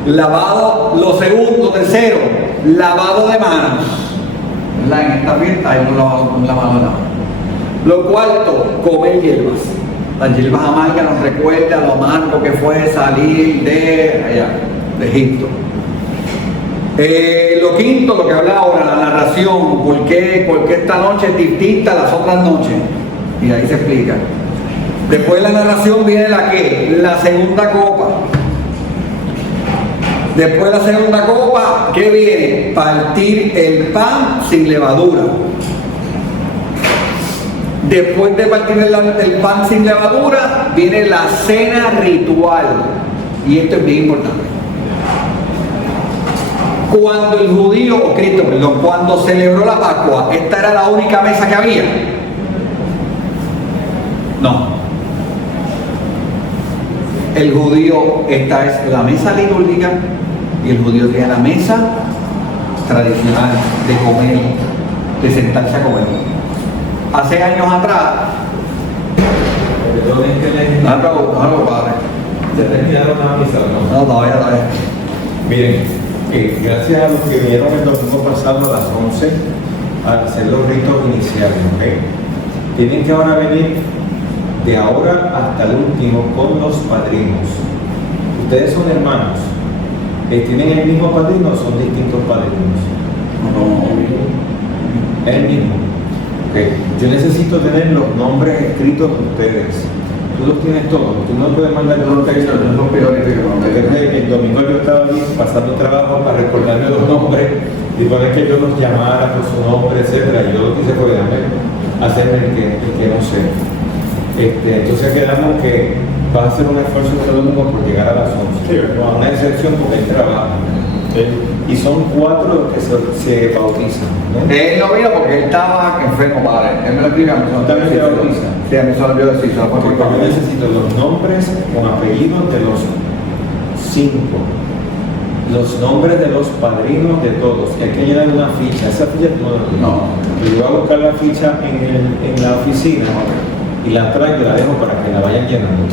Lavado, lo tercero, lavado de manos. ¿Verdad? En esta fiesta hay un lavado de manos. Lo cuarto, comer hierbas. Las hierbas amargas nos recuerda lo amargo que fue salir de allá, de Egipto. Lo quinto, lo que habla ahora, la narración. ¿Por qué esta noche es distinta a las otras noches? Y ahí se explica. Después de la narración viene la ¿qué? La segunda copa. Después de la segunda copa, ¿qué viene? Partir el pan sin levadura. Después de partir el pan sin levadura, viene la cena ritual. Y esto es bien importante. Cuando el judío, cuando celebró la Pascua, ¿esta era la única mesa que había? No. El judío, esta es la mesa litúrgica, y el judío tiene la mesa tradicional de comer, de sentarse a comer. Hace años atrás, padre. ¿Ya terminaron la misa o no? No, todavía. Miren, gracias a los que vinieron el domingo pasado a las 11 a hacer los ritos iniciales, ¿ok? Tienen que ahora venir de ahora hasta el último con los padrinos. Ustedes son hermanos. ¿Tienen el mismo padrino o son distintos padrinos? No. El mismo. Okay. Yo necesito tener los nombres escritos de ustedes. Tú los tienes todos. Tú no puedes mandar los textos. El domingo yo estaba ahí pasando trabajo para recordarme los nombres y poner que yo los llamara por su nombre, etc. Yo lo que hice fue hacerme el que no sé. Entonces quedamos que va a hacer un esfuerzo este domingo por llegar a las 11. Sí, no, una excepción porque él trabaja. Y son 4 los que se bautizan, ¿no? Él no vino porque él estaba enfermo, padre. Él me lo explica. ¿También se bautiza? Sí, a mí solo yo decir. Porque yo necesito los nombres con apellidos de los 5. Los nombres de los padrinos de todos. Que hay que llenar una ficha. Esa ficha tú no la tienes. No. Yo voy a buscar la ficha en la oficina y la traigo y la dejo para que la vayan llenando.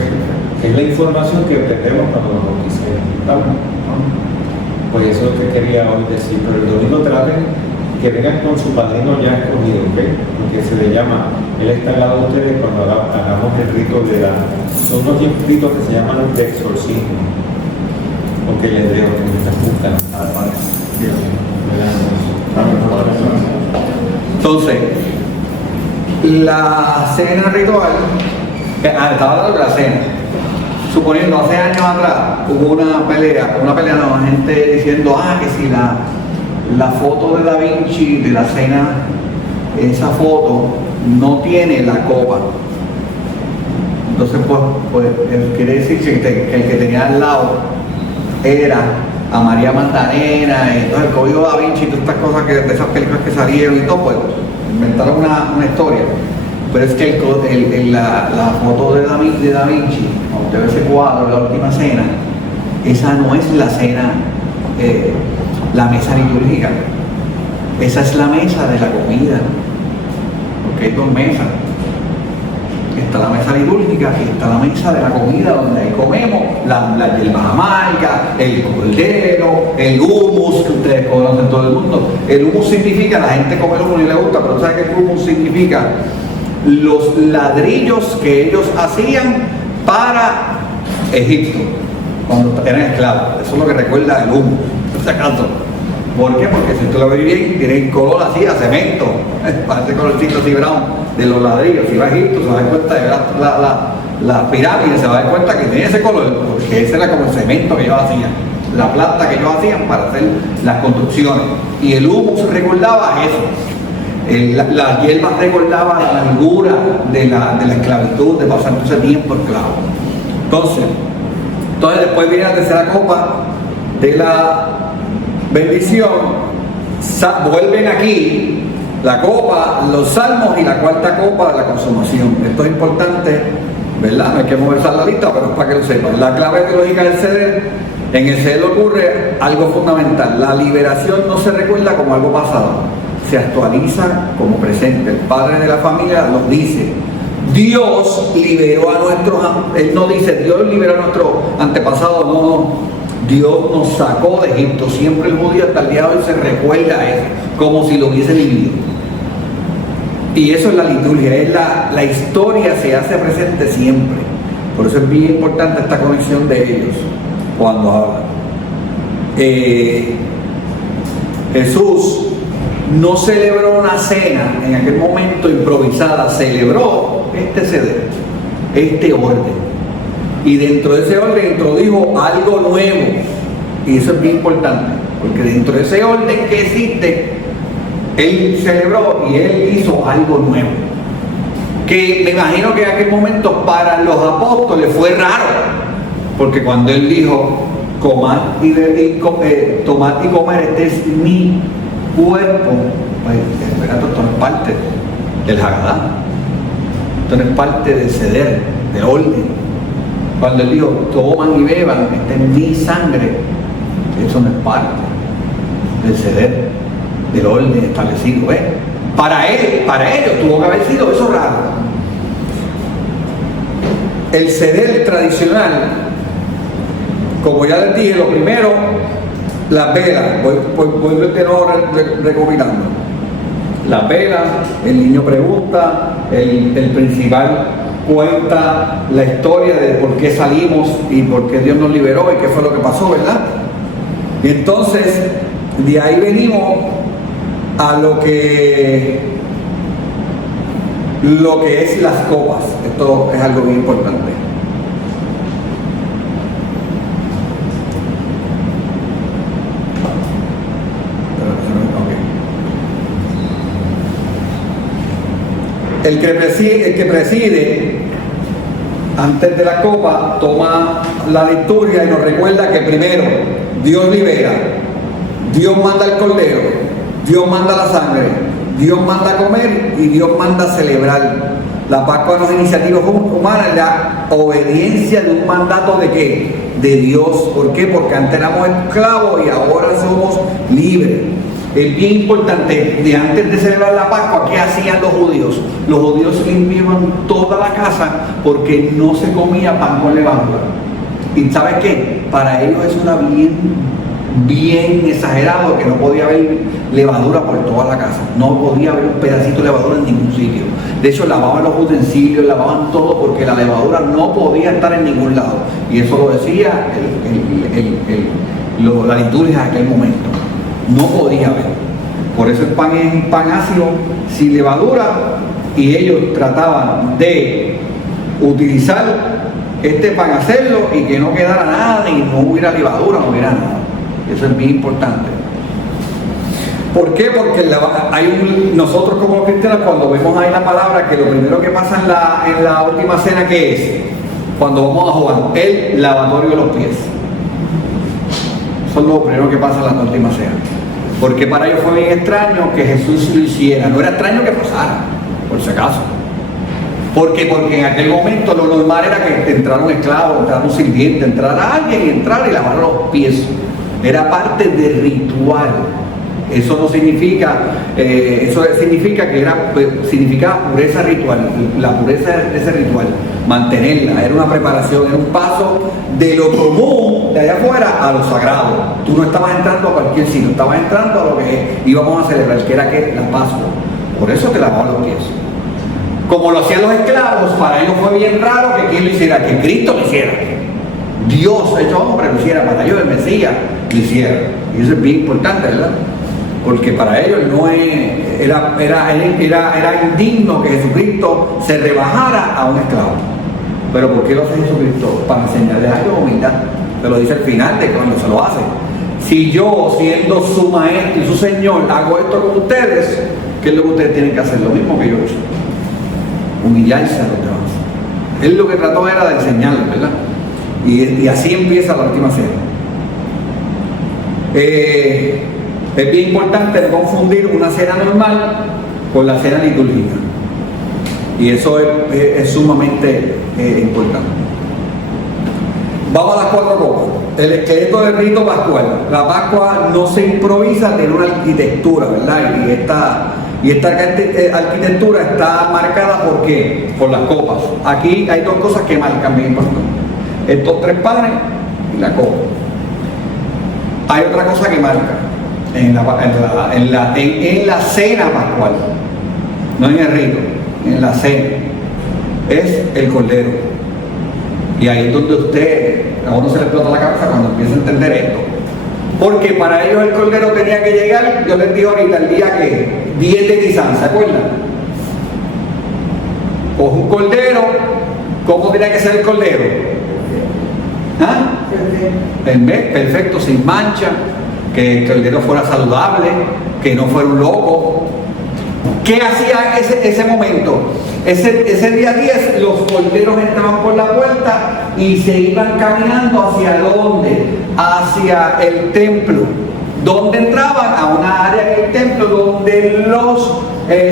Es la información que obtenemos cuando nos bauticemos. Pues eso es lo que quería hoy decir. Pero el domingo traten que vengan con su padrino ya escogido, ¿ok? Porque se le llama, él está al lado de ustedes cuando hagamos el rito de la... Son unos ritos que se llaman de exorcismo. porque el hebreo tiene muchas puntas. Entonces, la cena ritual, estaba hablando de la cena. Suponiendo hace años atrás hubo una pelea no, gente diciendo que si la foto de Da Vinci de la cena, esa foto no tiene la copa. Entonces pues quiere decir que el que tenía al lado era a María Magdalena, y entonces el código Da Vinci y todas estas cosas de esas películas que salieron y todo, pues inventaron una historia. Pero es que la foto de Da Vinci, cuando usted ve ese cuadro de la última cena, esa no es la cena, la mesa litúrgica. Esa es la mesa de la comida. Porque hay dos mesas. Está la mesa litúrgica y está la mesa de la comida, donde ahí comemos las hierbas amargas, el cordero, el hummus, que ustedes conocen todo el mundo. El hummus significa, la gente come el hummus y le gusta, pero ¿sabe qué el hummus significa? Los ladrillos que ellos hacían para Egipto cuando eran esclavos. Eso es lo que recuerda el hummus, por si acaso. ¿Por qué? Porque si usted lo ve bien, tiene el color así a cemento, parece colorcito así brown de los ladrillos. Si va a Egipto se va a dar cuenta de ver la pirámide, se va a dar cuenta que tiene ese color, porque ese era como el cemento que ellos hacían, la plata que ellos hacían para hacer las construcciones. Y el hummus recordaba eso. Las hierbas recordaban la amargura de la esclavitud, de pasar todo ese tiempo esclavo. Entonces después viene la tercera copa de la bendición, vuelven aquí la copa, los salmos y la cuarta copa de la consumación. Esto es importante, ¿verdad? No hay que moverse la lista, pero es para que lo sepan. La clave teológica del ceder, en el ceder ocurre algo fundamental. La liberación no se recuerda como algo pasado, se actualiza como presente. El padre de la familia nos dice: Dios liberó a nuestros, él no dice Dios liberó a nuestros antepasados, no. Dios nos sacó de Egipto. Siempre el judío hasta el día de hoy se recuerda a eso, como si lo hubiese vivido. Y eso es la liturgia, es la historia se hace presente siempre. Por eso es bien importante esta conexión de ellos cuando hablan. Jesús no celebró una cena en aquel momento improvisada, celebró este ceder, este orden. Y dentro de ese orden introdujo algo nuevo. Y eso es bien importante, porque dentro de ese orden que existe, Él celebró y Él hizo algo nuevo. Que me imagino que en aquel momento para los apóstoles fue raro, porque cuando Él dijo: tomad y comer, este es mi cuerpo, pues esto no es parte del Hagadá, esto no es parte del ceder, del orden. Cuando Él dijo: toman y beban, esta es mi sangre, eso no es parte del ceder, del orden establecido. Para ellos tuvo que haber sido eso raro. El ceder tradicional, como ya les dije, lo primero, las velas. Voy recopilando. Las velas, el niño pregunta, el principal cuenta la historia de por qué salimos y por qué Dios nos liberó y qué fue lo que pasó, ¿verdad? Y entonces, de ahí venimos a lo que es las copas. Esto es algo bien importante. El que preside antes de la copa toma la liturgia y nos recuerda que primero Dios libera, Dios manda el cordero, Dios manda la sangre, Dios manda comer y Dios manda celebrar. La Pascua no es iniciativa humana, es la obediencia de un mandato ¿de qué? De Dios. ¿Por qué? Porque antes éramos esclavos y ahora somos libres. Es bien importante, de antes de celebrar la Pascua, ¿qué hacían los judíos? Los judíos limpiaban toda la casa porque no se comía pan con levadura. ¿Y sabes qué? Para ellos eso era bien bien exagerado, que no podía haber levadura por toda la casa, no podía haber un pedacito de levadura en ningún sitio. De hecho, lavaban los utensilios, lavaban todo, porque la levadura no podía estar en ningún lado, y eso lo decía la liturgia de aquel momento. No podía haber. Por eso el pan es un pan ácido sin levadura, y ellos trataban de utilizar este pan, hacerlo y que no quedara nada, y no hubiera levadura, no hubiera nada. Eso es bien importante. ¿Por qué? Porque nosotros como cristianos, cuando vemos ahí la palabra, que lo primero que pasa en la última cena, ¿qué es? Cuando vamos a Juan, el lavatorio de los pies. Eso es lo primero que pasa en la última cena. Porque para ellos fue bien extraño que Jesús lo hiciera. No era extraño que pasara, por si acaso. Porque en aquel momento lo normal era que entrara un esclavo, entrara un sirviente, entrara alguien y entrara y lavara los pies. Era parte del ritual. Eso no significa, eso significa que significaba pureza ritual, la pureza de ese ritual, mantenerla, era una preparación, era un paso de lo común de allá afuera a lo sagrado. Tú no estabas entrando a cualquier sitio, estabas entrando a lo que íbamos a celebrar, que era la Pascua. Por eso te lavaban los pies. Como lo hacían los esclavos, para ellos fue bien raro que quien lo hiciera, que Cristo lo hiciera. Dios hecho hombre lo hiciera, para ellos el Mesías lo hiciera. Y eso es bien importante, ¿verdad? Porque para ellos no era indigno que Jesucristo se rebajara a un esclavo. Pero ¿por qué lo hace Jesucristo? Para enseñarles algo de humildad. Se lo dice al final de cuando se lo hace. Si yo, siendo su maestro y su señor, hago esto con ustedes, ¿qué es lo que ustedes tienen que hacer? Lo mismo que yo he hecho. Humillarse a los demás. Él lo que trató era de enseñarles, ¿verdad? Y así empieza la última cena. Es bien importante no confundir una cena normal con la cena litúrgica. Y eso es sumamente importante. Vamos a las 4 cosas. El esqueleto del rito pascual. La Pascua no se improvisa, tiene una arquitectura, ¿verdad? Y esta arquitectura está marcada ¿por qué? Por las copas. Aquí hay 2 cosas que marcan bien importante. Estos 3 panes y la copa. Hay otra cosa que marca en la cena pascual, no en el rito, en la cena, es el cordero. Y ahí es donde a uno se le explota la cabeza cuando empieza a entender esto. Porque para ellos el cordero tenía que llegar, yo les dije ahorita, el día que 10 de Nisan, ¿se acuerdan? Coge un cordero, ¿cómo tenía que ser el cordero? ¿Ah? Perfecto, sin mancha, que el cordero fuera saludable, que no fuera un loco. ¿Qué hacía ese momento? Ese día 10 los corderos entraban por la puerta y se iban caminando ¿hacia dónde? Hacia el templo. ¿Dónde entraban? A una área en el templo donde los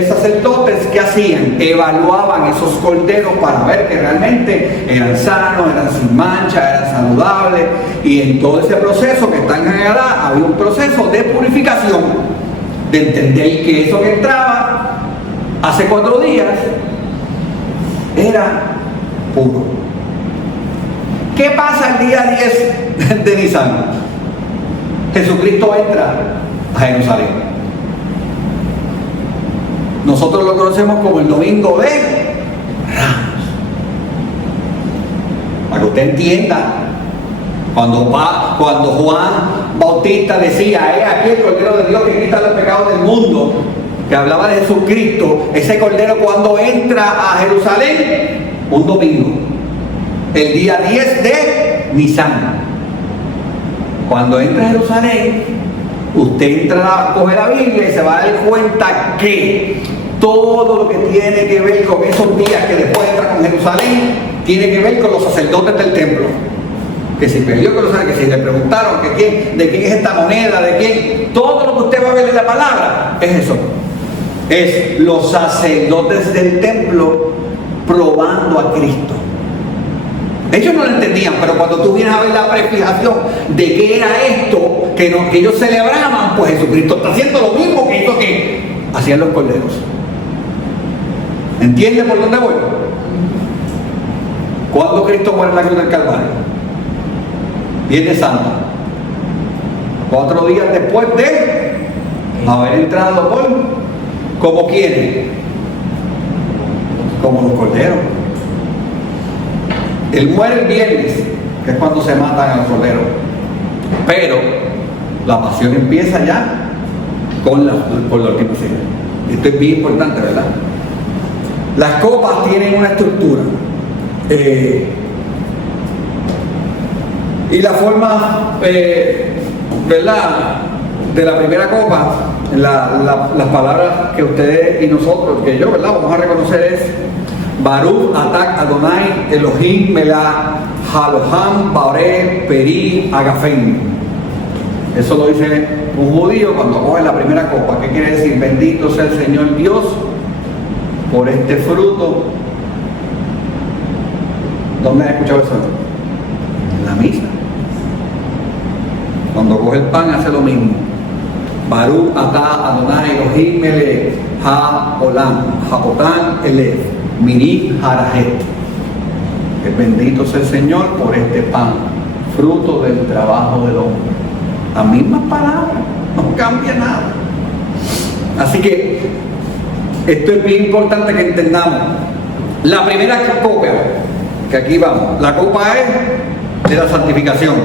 sacerdotes, ¿qué hacían? Evaluaban esos corderos para ver que realmente eran sanos, eran sin mancha, eran saludables. Y en todo ese proceso que está en Hagadá había un proceso de purificación, de entender que eso que entraba hace 4 días era puro. ¿Qué pasa el día 10 de Nisan? Jesucristo entra a Jerusalén. Nosotros lo conocemos como el Domingo de Ramos. Para que usted entienda, cuando Juan Bautista decía, aquí el Cordero de Dios que quita los pecados del mundo, que hablaba de Jesucristo, ese Cordero cuando entra a Jerusalén, un domingo, el día 10 de Nisan. Cuando entra a Jerusalén, usted entra a coger la Biblia y se va a dar cuenta que todo lo que tiene que ver con esos días que después entra con Jerusalén, tiene que ver con los sacerdotes del templo. Que si perdió Jerusalén, que si le preguntaron de quién es esta moneda, de quién, todo lo que usted va a ver en la palabra es eso. Es los sacerdotes del templo probando a Cristo. Ellos no lo entendían, pero cuando tú vienes a ver la prefijación de qué era esto que ellos celebraban, pues Jesucristo está haciendo lo mismo que hizo que hacían los corderos. ¿Entiendes por dónde voy? ¿Cuándo Cristo muere en la cruz del Calvario? Viernes Santo. 4 días después de haber entrado como quieren, como los corderos. Él muere el viernes, que es cuando se matan a los corderos, pero la pasión empieza ya con la última cena. Esto es bien importante, ¿verdad? Las copas tienen una estructura y la forma, ¿verdad?, de la primera copa, las palabras que ustedes y nosotros, que yo, ¿verdad?, vamos a reconocer es Baruch Atak Adonai Elohim Melach Haloham Baore Peri Agafen. Eso lo dice un judío cuando coge la primera copa. ¿Qué quiere decir? Bendito sea el Señor Dios por este fruto. ¿Dónde has escuchado eso? En la misa. Cuando coge el pan hace lo mismo. Baruch Atah Adonai Elohim Melech Ha-Olam Hapotan Elef Mirich Harajet. Que bendito sea el Señor por este pan, fruto del trabajo del hombre. Las mismas palabras, no cambia nada. Así que esto es bien importante que entendamos. La primera copa, que aquí vamos, la copa es de la santificación.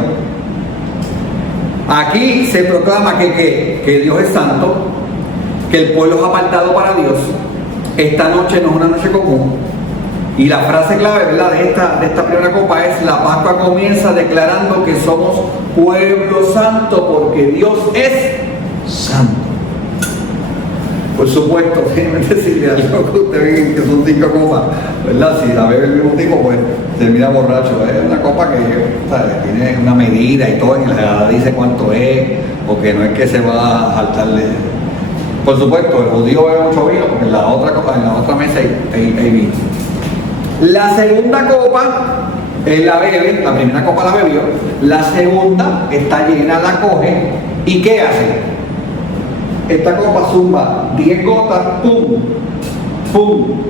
Aquí se proclama que Dios es santo, que el pueblo es apartado para Dios. Esta noche no es una noche común. Y la frase clave, ¿verdad?, de esta primera copa es: la Pascua comienza declarando que somos pueblo santo porque Dios es santo. Por supuesto, déjenme decirle algo que ustedes ven que son 5 copas, ¿verdad? Si la bebe el mismo tipo, pues termina borracho. Es una copa que, ¿sabes?, tiene una medida y todo, y la dice cuánto es, porque no es que se va a saltarle. Por supuesto, el judío bebe mucho vino porque en la otra mesa hay vino. La segunda copa, él la bebe, la primera copa la bebió, la segunda está llena, la coge, ¿y qué hace? Esta copa zumba 10 gotas, pum, pum,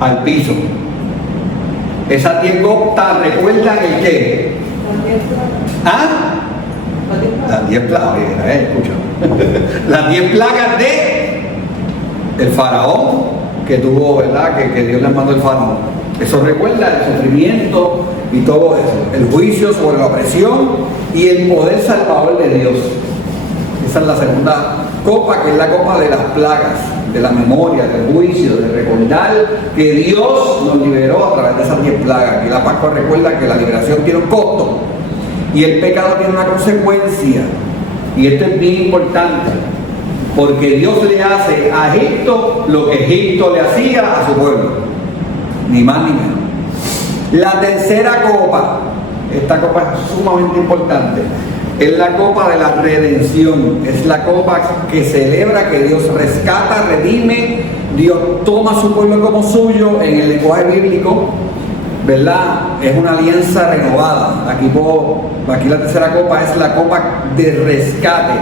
al piso. Esas 10 gotas recuerdan el qué. ¿Ah? Las 10 plagas, escucha. Las 10 plagas de el faraón que tuvo, ¿verdad? Que Dios le mandó el faraón. Eso recuerda el sufrimiento y todo eso, el juicio sobre la opresión y el poder salvador de Dios. Esa es la segunda copa, que es la copa de las plagas, de la memoria, del juicio, de recordar que Dios nos liberó a través de esas 10 plagas. Que la Pascua recuerda que la liberación tiene un costo y el pecado tiene una consecuencia. Y esto es bien importante, porque Dios le hace a Egipto lo que Egipto le hacía a su pueblo. Ni más ni menos. La tercera copa, esta copa es sumamente importante, es la copa de la redención. Es la copa que celebra que Dios rescata, redime, Dios toma a su pueblo como suyo. En el lenguaje bíblico, ¿verdad?, es una alianza renovada. Aquí la tercera copa es la copa de rescate,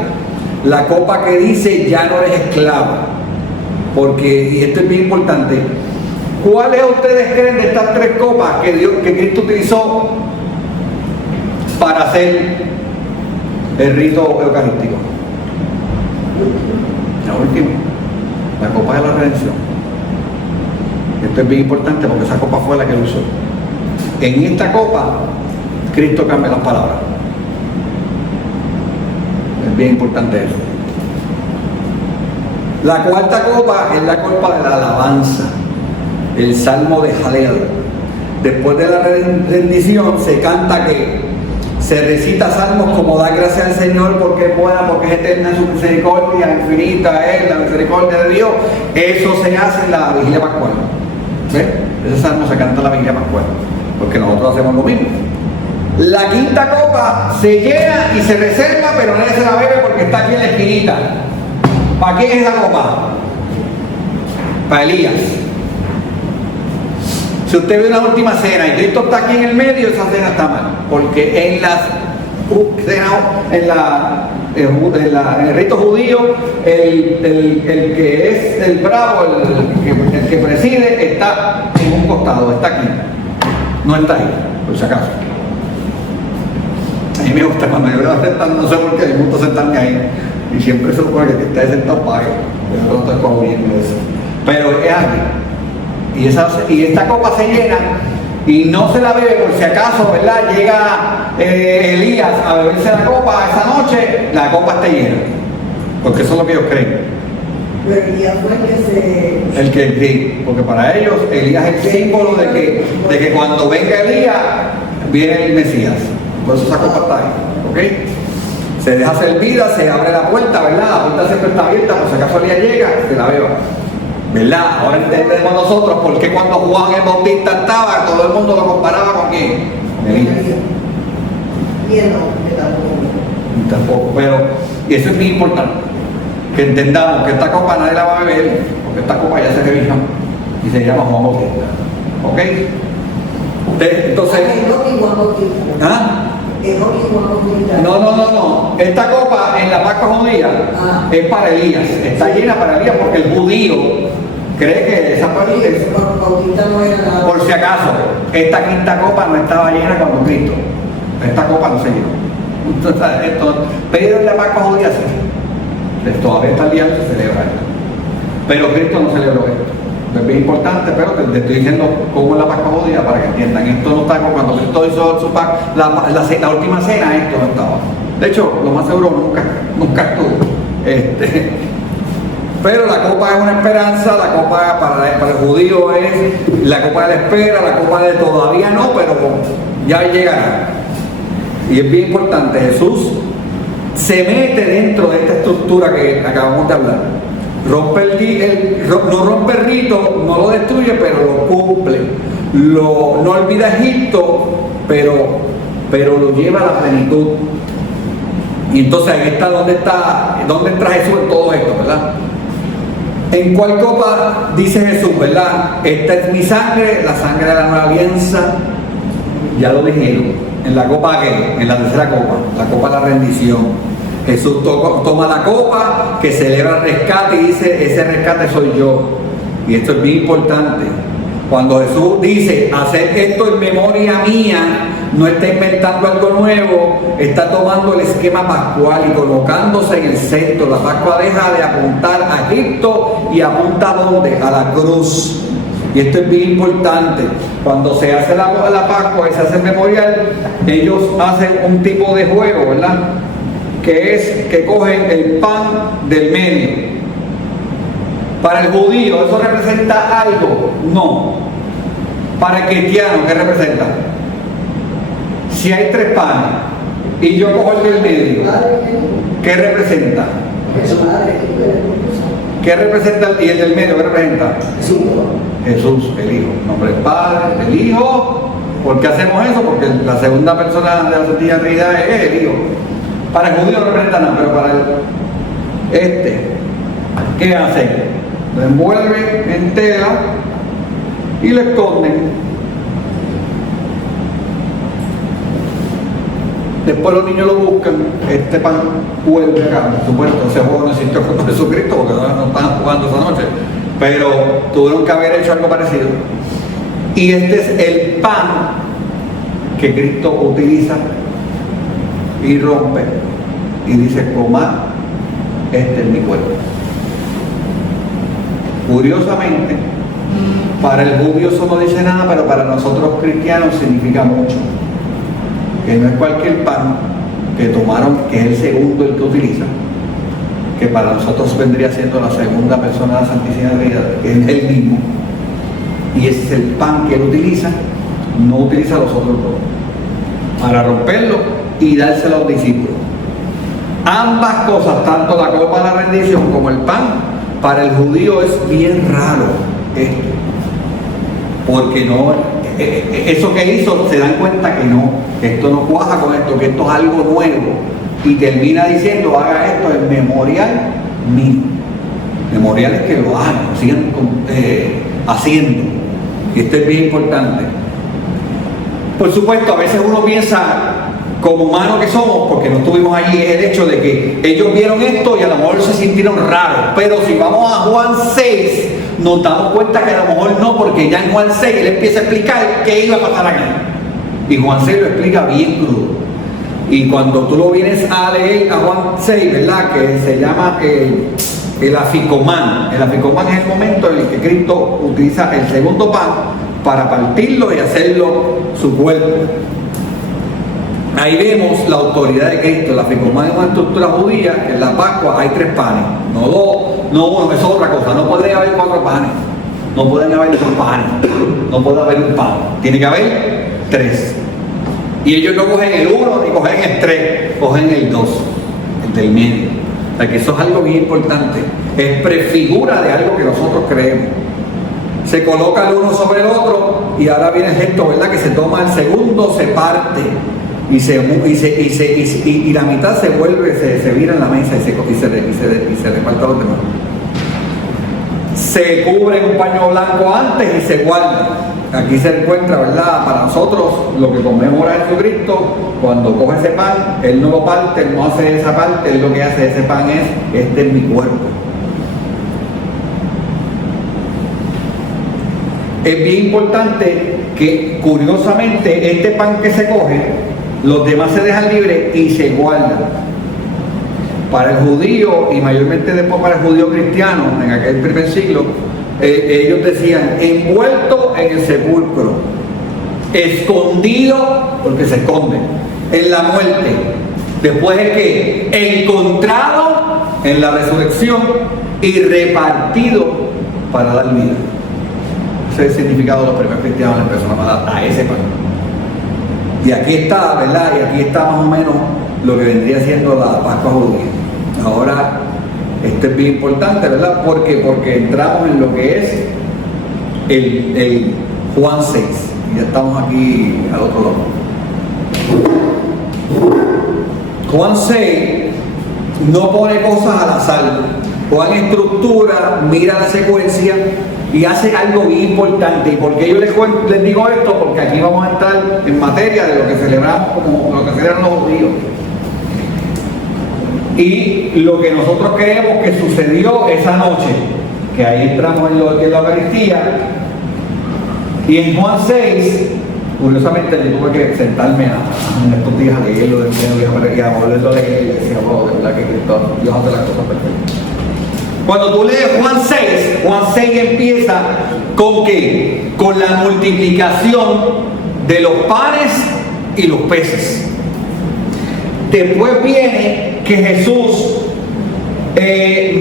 la copa que dice: ya no eres esclavo. Porque, y esto es bien importante, ¿cuáles ustedes creen de estas 3 copas que Cristo utilizó para hacer el rito eucarístico? La última, la copa de la redención. Esto es bien importante porque esa copa fue la que él usó. En esta copa, Cristo cambia las palabras. Es bien importante eso. La cuarta copa es la copa de la alabanza, el salmo de Jalel. Después de la rendición se canta se recita salmos como: da gracias al Señor porque es buena, porque es eterna su misericordia, infinita es la misericordia de Dios. Eso se hace en la vigilia pascual. ¿Ves? Ese salmo se canta en la vigilia pascual, porque nosotros hacemos lo mismo. La quinta copa se llena y se reserva, pero nadie se la bebe porque está aquí en la esquinita. ¿Para quién es esa copa? Para Elías. Si usted ve una última cena y Cristo está aquí en el medio, esa cena está mal, porque en el rito judío, el que es el bravo, el que preside, está en un costado, está aquí, no está ahí, por si acaso. me gusta cuando yo veo sentando, no sé por qué, me gusta sentarme ahí. Y siempre se supone que está sentado para que no estoy cogiendo eso. Pero es aquí. Y esta copa se llena y no se la bebe por si acaso, ¿verdad? Llega Elías a beberse la copa esa noche, la copa está llena. Porque eso es lo que ellos creen. Pero Elías fue el que se... Sí, porque para ellos Elías es el símbolo de que cuando venga Elías, viene el Mesías. Por eso esa copa está ahí, ¿ok? Se deja servida, se abre la puerta, ¿verdad? La puerta siempre está abierta, por si acaso Elías llega, se la beba. ¿Verdad? Ahora entendemos nosotros por qué cuando Juan el Bautista estaba, todo el mundo lo comparaba con quién. Elías. Y él no, que tampoco. Pero, y eso es muy importante, que entendamos que esta copa nadie la va a beber, porque esta copa ya se revisó y se llama Juan Bautista. ¿Ok? Entonces. ¿Ah? No. Esta copa en la Pascua judía es para Elías, está llena para Elías porque el judío cree que esa parte es. Por si acaso, esta quinta copa no estaba llena cuando Cristo. Esta copa no se llenó. Pero en la Pascua judía sí. Todavía está el día que se celebra esto. Pero Cristo no celebró esto. Es bien importante, pero te estoy diciendo cómo es la Pascua judía para que entiendan. Esto no está como cuando Cristo hizo su la última cena, esto no estaba. De hecho, lo más seguro nunca estuvo. Pero la copa es una esperanza, la copa para el judío es la copa de la espera, la copa de todavía no, pero ya llegará. Y es bien importante, Jesús se mete dentro de esta estructura que acabamos de hablar. No rompe el rito, no lo destruye, pero lo cumple. No olvida Egipto, pero lo lleva a la plenitud. Y entonces ahí está dónde entra Jesús en todo esto, ¿verdad? ¿En cuál copa dice Jesús, verdad? Esta es mi sangre, la sangre de la nueva alianza. Ya lo dijeron. ¿En la copa qué? En la tercera copa, la copa de la rendición. Jesús toma la copa que celebra el rescate y dice, ese rescate soy yo. Y esto es bien importante. Cuando Jesús dice, hacer esto en memoria mía, no está inventando algo nuevo, está tomando el esquema pascual y colocándose en el centro. La Pascua deja de apuntar a Egipto y apunta ¿a dónde? A la cruz. Y esto es bien importante. Cuando se hace la Pascua y se hace el memorial, ellos hacen un tipo de juego, ¿verdad? Que es que cogen el pan del medio. Para el judío, ¿eso representa algo? No. Para el cristiano, ¿qué representa? Si hay 3 panes y yo cojo el del medio, ¿qué representa? ¿Qué representa? ¿Y el del medio qué representa? Jesús, el Hijo. Nombre del Padre, el Hijo. ¿Por qué hacemos eso? Porque la segunda persona de la Santísima Trinidad es el Hijo. Para el judío no representa nada, pero para ¿qué hacen? Lo envuelven en tela y lo esconden. Después los niños lo buscan, este pan vuelve acá. Por supuesto, ese juego no existió con Jesucristo porque no estaban jugando esa noche, pero tuvieron que haber hecho algo parecido. Y este es el pan que Cristo utiliza y rompe y dice, comad, este es mi cuerpo. Curiosamente, para el judío eso no dice nada, pero para nosotros cristianos significa mucho. Que no es cualquier pan que tomaron, que es el segundo el que utiliza, que para nosotros vendría siendo la segunda persona de la Santísima Trinidad, que es el mismo, y ese es el pan que él utiliza, no utiliza los otros dos, para romperlo y dárselo a los discípulos. Ambas cosas, tanto la copa de la rendición como el pan, para el judío es bien raro esto, porque no, eso que hizo, se dan cuenta que no, que esto no cuaja con esto, que esto es algo nuevo, y termina diciendo, haga esto en memorial mío. Memorial es que lo hagan, lo sigan haciendo, y esto es bien importante. Por supuesto, a veces uno piensa, como humanos que somos, porque no estuvimos allí, es el hecho de que ellos vieron esto y a lo mejor se sintieron raros, pero si vamos a Juan 6, nos damos cuenta que a lo mejor no, porque ya en Juan 6 él empieza a explicar qué iba a pasar aquí, y Juan 6 lo explica bien crudo. Y cuando tú lo vienes a leer a Juan 6, ¿verdad? Que se llama el aficomán. El aficomán es el momento en el que Cristo utiliza el segundo pan para partirlo y hacerlo su cuerpo. Ahí vemos la autoridad de Cristo. El aficomán es una estructura judía. En la Pascua hay 3 panes, no 2, no 1, eso es otra cosa. No puede haber 4 panes, no pueden haber 2 panes, no puede haber un pan, tiene que haber 3. Y ellos no cogen el 1 ni cogen el 3, cogen el 2, el del medio. O sea que eso es algo bien importante. Es prefigura de algo que nosotros creemos. Se coloca el uno sobre el otro y ahora viene el gesto, ¿verdad? Que se toma el segundo, se parte y la mitad se vuelve, se vira en la mesa y se reparte a los demás. Se cubre un paño blanco antes y se guarda. Aquí se encuentra, ¿verdad? Para nosotros lo que conmemora Jesucristo, cuando coge ese pan, Él no lo parte, Él no hace esa parte, Él lo que hace ese pan es, este es mi cuerpo. Es bien importante que, curiosamente, este pan que se coge, los demás se dejan libres y se guardan. Para el judío, y mayormente después para el judío cristiano, en aquel primer siglo, ellos decían, envuelto en el sepulcro, escondido, porque se esconde, en la muerte, después es que encontrado en la resurrección y repartido para dar vida. Ese es el significado de los primeros cristianos, les empezaron a dar a ese pan. Y aquí está, ¿verdad? Y aquí está más o menos lo que vendría siendo la Pascua judía. Ahora, esto es bien importante, ¿verdad? Porque entramos en lo que es el Juan 6. Y ya estamos aquí al otro lado. Juan 6 no pone cosas al azar. Juan estructura, mira la secuencia y hace algo bien importante. ¿Y por qué yo les digo esto? Porque aquí vamos a entrar en materia de lo que celebramos como lo que celebran los judíos. Y lo que nosotros creemos que sucedió esa noche, que ahí entramos en lo que es la Eucaristía. Y en Juan 6, curiosamente yo tuve que sentarme en estos días a leerlo de nuevo y a volverlo a leer y decía, wow, de verdad que Cristo, Dios hace las cosas perfectas. Cuando tú lees Juan 6 empieza ¿con qué? Con la multiplicación de los panes y los peces. Después viene que Jesús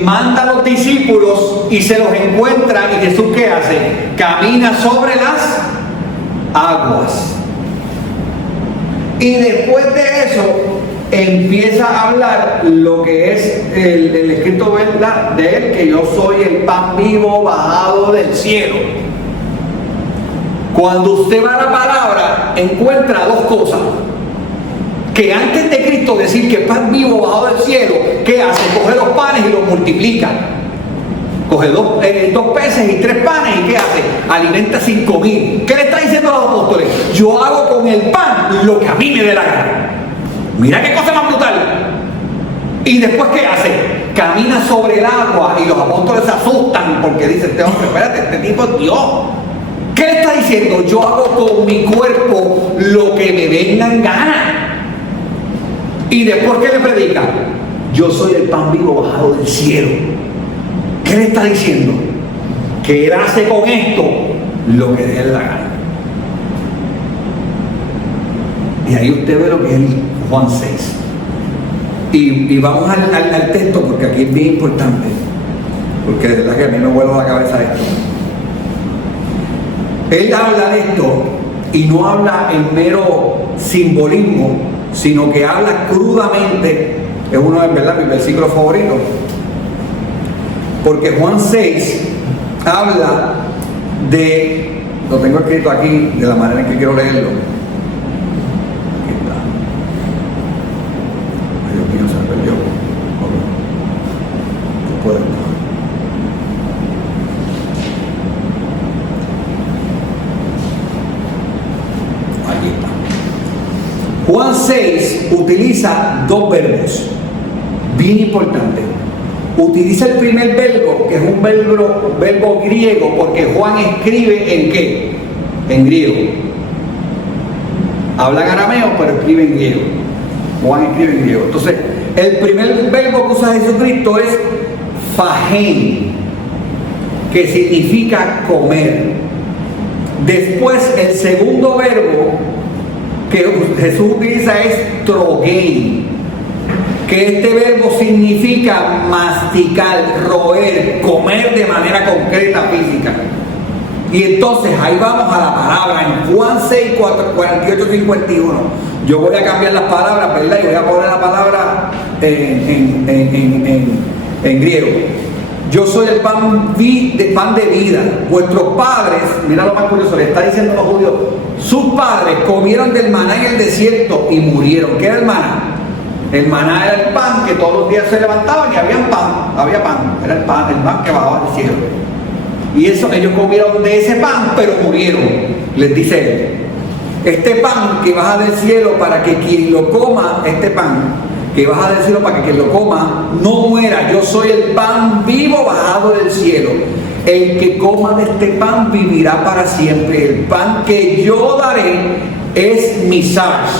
manda a los discípulos y se los encuentra, y Jesús ¿qué hace? Camina sobre las aguas. Y después de eso empieza a hablar lo que es el escrito, ¿verdad?, de él, que yo soy el pan vivo bajado del cielo. Cuando usted va a la palabra encuentra 2 cosas. Que antes de Cristo decir que pan vivo bajado del cielo, ¿qué hace? Coge los panes y los multiplica. Coge 2 peces y 3 panes, y ¿qué hace? Alimenta 5,000. ¿Qué le está diciendo a los apóstoles? Yo hago con el pan lo que a mí me dé la gana. Mira qué cosa más brutal. Y después ¿qué hace? Camina sobre el agua, y los apóstoles se asustan porque dicen, este hombre, espérate, este tipo es Dios. ¿Qué le está diciendo? Yo hago con mi cuerpo lo que me venga en gana. Y después ¿qué le predica? Yo soy el pan vivo bajado del cielo. ¿Qué le está diciendo? Que él hace con esto lo que le dé la gana. Y ahí usted ve lo que es el Juan 6. Y vamos al texto, porque aquí es bien importante, porque de verdad que a mí me vuelve la cabeza esto. Él habla de esto y no habla en mero simbolismo, sino que habla crudamente. Es uno de, ¿verdad?, mis versículos favoritos, porque Juan 6 habla de, lo tengo escrito aquí de la manera en que quiero leerlo. Aquí está. Ay, Dios mío, se me perdió. No puedo. Aquí está. Juan 6 utiliza 2 verbos bien importantes. Utiliza el primer verbo, que es un verbo griego, porque Juan escribe ¿en qué? En griego. Habla en arameo, pero escribe en griego. Juan escribe en griego. Entonces, el primer verbo que usa Jesucristo es fagen, que significa comer. Después, el segundo verbo que Jesús utiliza es trogein, que este verbo significa masticar, roer, comer de manera concreta, física. Y entonces ahí vamos a la palabra en Juan 6, 48, 51. Yo voy a cambiar las palabras, ¿verdad? Y voy a poner la palabra en griego. Yo soy el pan de vida. Vuestros padres, mira lo más curioso, le está diciendo a los judíos, sus padres comieron del maná en el desierto y murieron. ¿Qué era el maná? El maná era el pan que todos los días se levantaban y había pan. Era el pan que bajaba del cielo. Y eso, ellos comieron de ese pan, pero murieron. Les dice él, este pan que baja del cielo para que quien lo coma, este pan que baja del cielo para que quien lo coma no muera. Yo soy el pan vivo bajado del cielo. El que coma de este pan vivirá para siempre. El pan que yo daré es mi sars.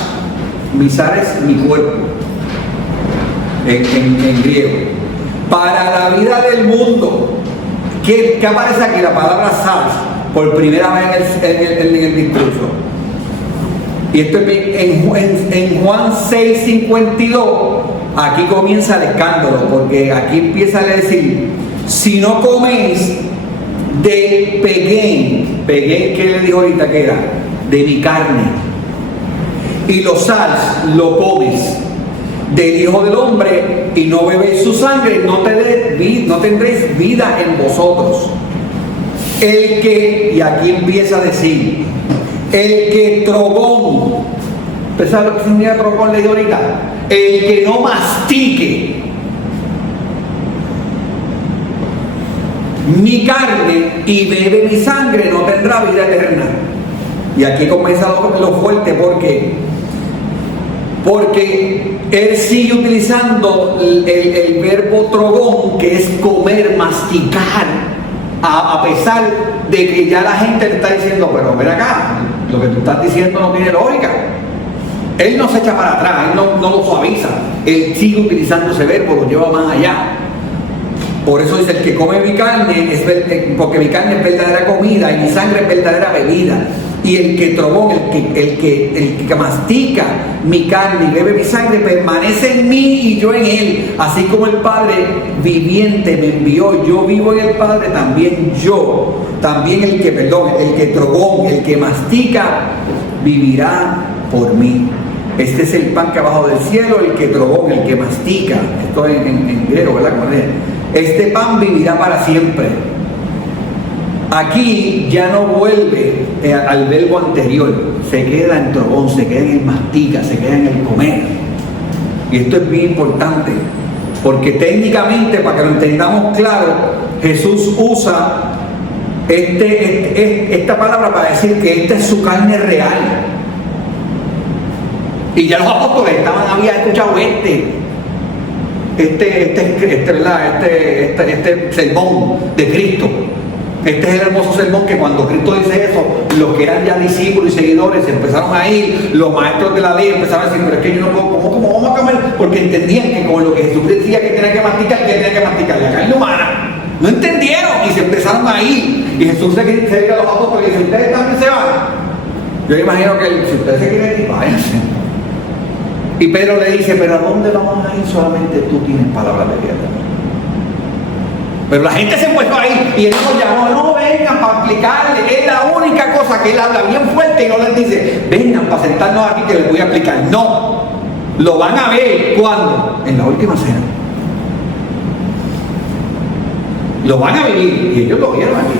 Mi sars es mi cuerpo en griego. Para la vida del mundo. ¿Qué aparece aquí? La palabra sars por primera vez en el discurso. Y esto en Juan 6:52, aquí comienza el escándalo, porque aquí empieza a decir, si no coméis de peguén, ¿qué le dijo ahorita que era? De mi carne, y los sals lo comes del Hijo del Hombre y no bebéis su sangre, no tendréis vida en vosotros. El que, y aquí empieza a decir, el que trogón, ¿usted sabe lo que significa trogón? Le digo ahorita, el que no mastique mi carne y bebe mi sangre no tendrá vida eterna. Y aquí comienza lo fuerte, porque él sigue utilizando el verbo trogón, que es comer, masticar, a pesar de que ya la gente le está diciendo, pero ven acá, lo que tú estás diciendo no tiene lógica. Él no se echa para atrás, él no lo suaviza, él sigue utilizando ese verbo, lo lleva más allá. Por eso dice, el que come mi carne, porque mi carne es verdadera comida y mi sangre es verdadera bebida. Y el que trogón, el que mastica mi carne y bebe mi sangre, permanece en mí y yo en él. Así como el Padre viviente me envió, yo vivo en el Padre, también el que trogón, el que mastica, vivirá por mí. Este es el pan que ha bajado del cielo, el que trogón, el que mastica. Esto en griego, ¿verdad? Este pan vivirá para siempre. Aquí ya no vuelve al verbo anterior, se queda en trogón, se queda en el mastica, se queda en el comer. Y esto es bien importante, porque técnicamente, para que lo entendamos claro, Jesús usa esta palabra para decir que esta es su carne real. Y ya los apóstoles habían escuchado este sermón de Cristo. Este es el hermoso sermón que cuando Cristo dice eso, los que eran ya discípulos y seguidores empezaron a ir, los maestros de la ley empezaron a decir, pero es que yo no puedo, ¿cómo vamos a comer? Porque entendían que con lo que Jesús decía que tenía que masticar, la carne humana. No entendieron y se empezaron a ir. Y Jesús se dice a los apóstoles y dice, ¿ustedes también se van? Yo imagino que si ustedes se quieren ir, váyanse. Y Pedro le dice, pero ¿a dónde vamos a ir? Solamente tú tienes palabras de vida. Pero la gente se puso ahí y él nos llamó, no vengan para explicarle, es la única cosa que él habla bien fuerte y no les dice, vengan para sentarnos aquí que les voy a explicar. No, lo van a ver cuando, en la última cena. Lo van a vivir y ellos lo vieron aquí,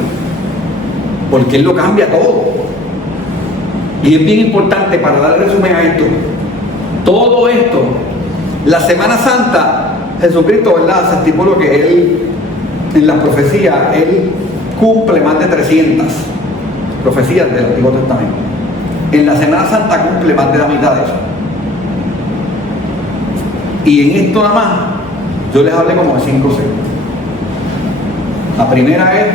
porque él lo cambia todo. Y es bien importante para dar resumen a esto. Todo esto, la Semana Santa, Jesucristo, ¿verdad? Se estipuló que él, en la profecía, él cumple más de 300 profecías del Antiguo Testamento. En la Semana Santa cumple más de la mitad de eso. Y en esto nada más, yo les hablé como de 5 o 6. La primera es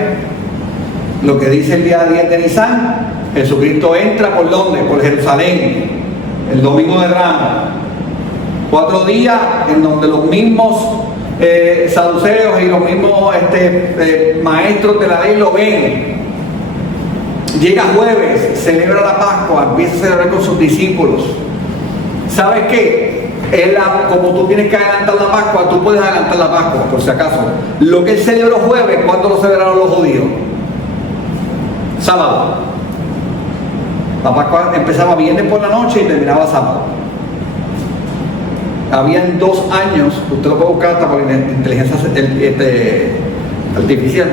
lo que dice el día 10 de Nisan. Jesucristo entra ¿por dónde? Por Jerusalén, el domingo de Ramos. 4 días en donde los mismos saduceos y los mismos maestros de la ley lo ven. Llega jueves, celebra la Pascua, empieza a celebrar con sus discípulos. ¿Sabes qué? Como tú tienes que adelantar la Pascua, tú puedes adelantar la Pascua, por si acaso. Lo que él celebró jueves, ¿cuándo lo celebraron los judíos? Sábado. La Pascua empezaba viernes por la noche y terminaba sábado. Habían 2 años, usted lo puede buscar hasta por inteligencia artificial,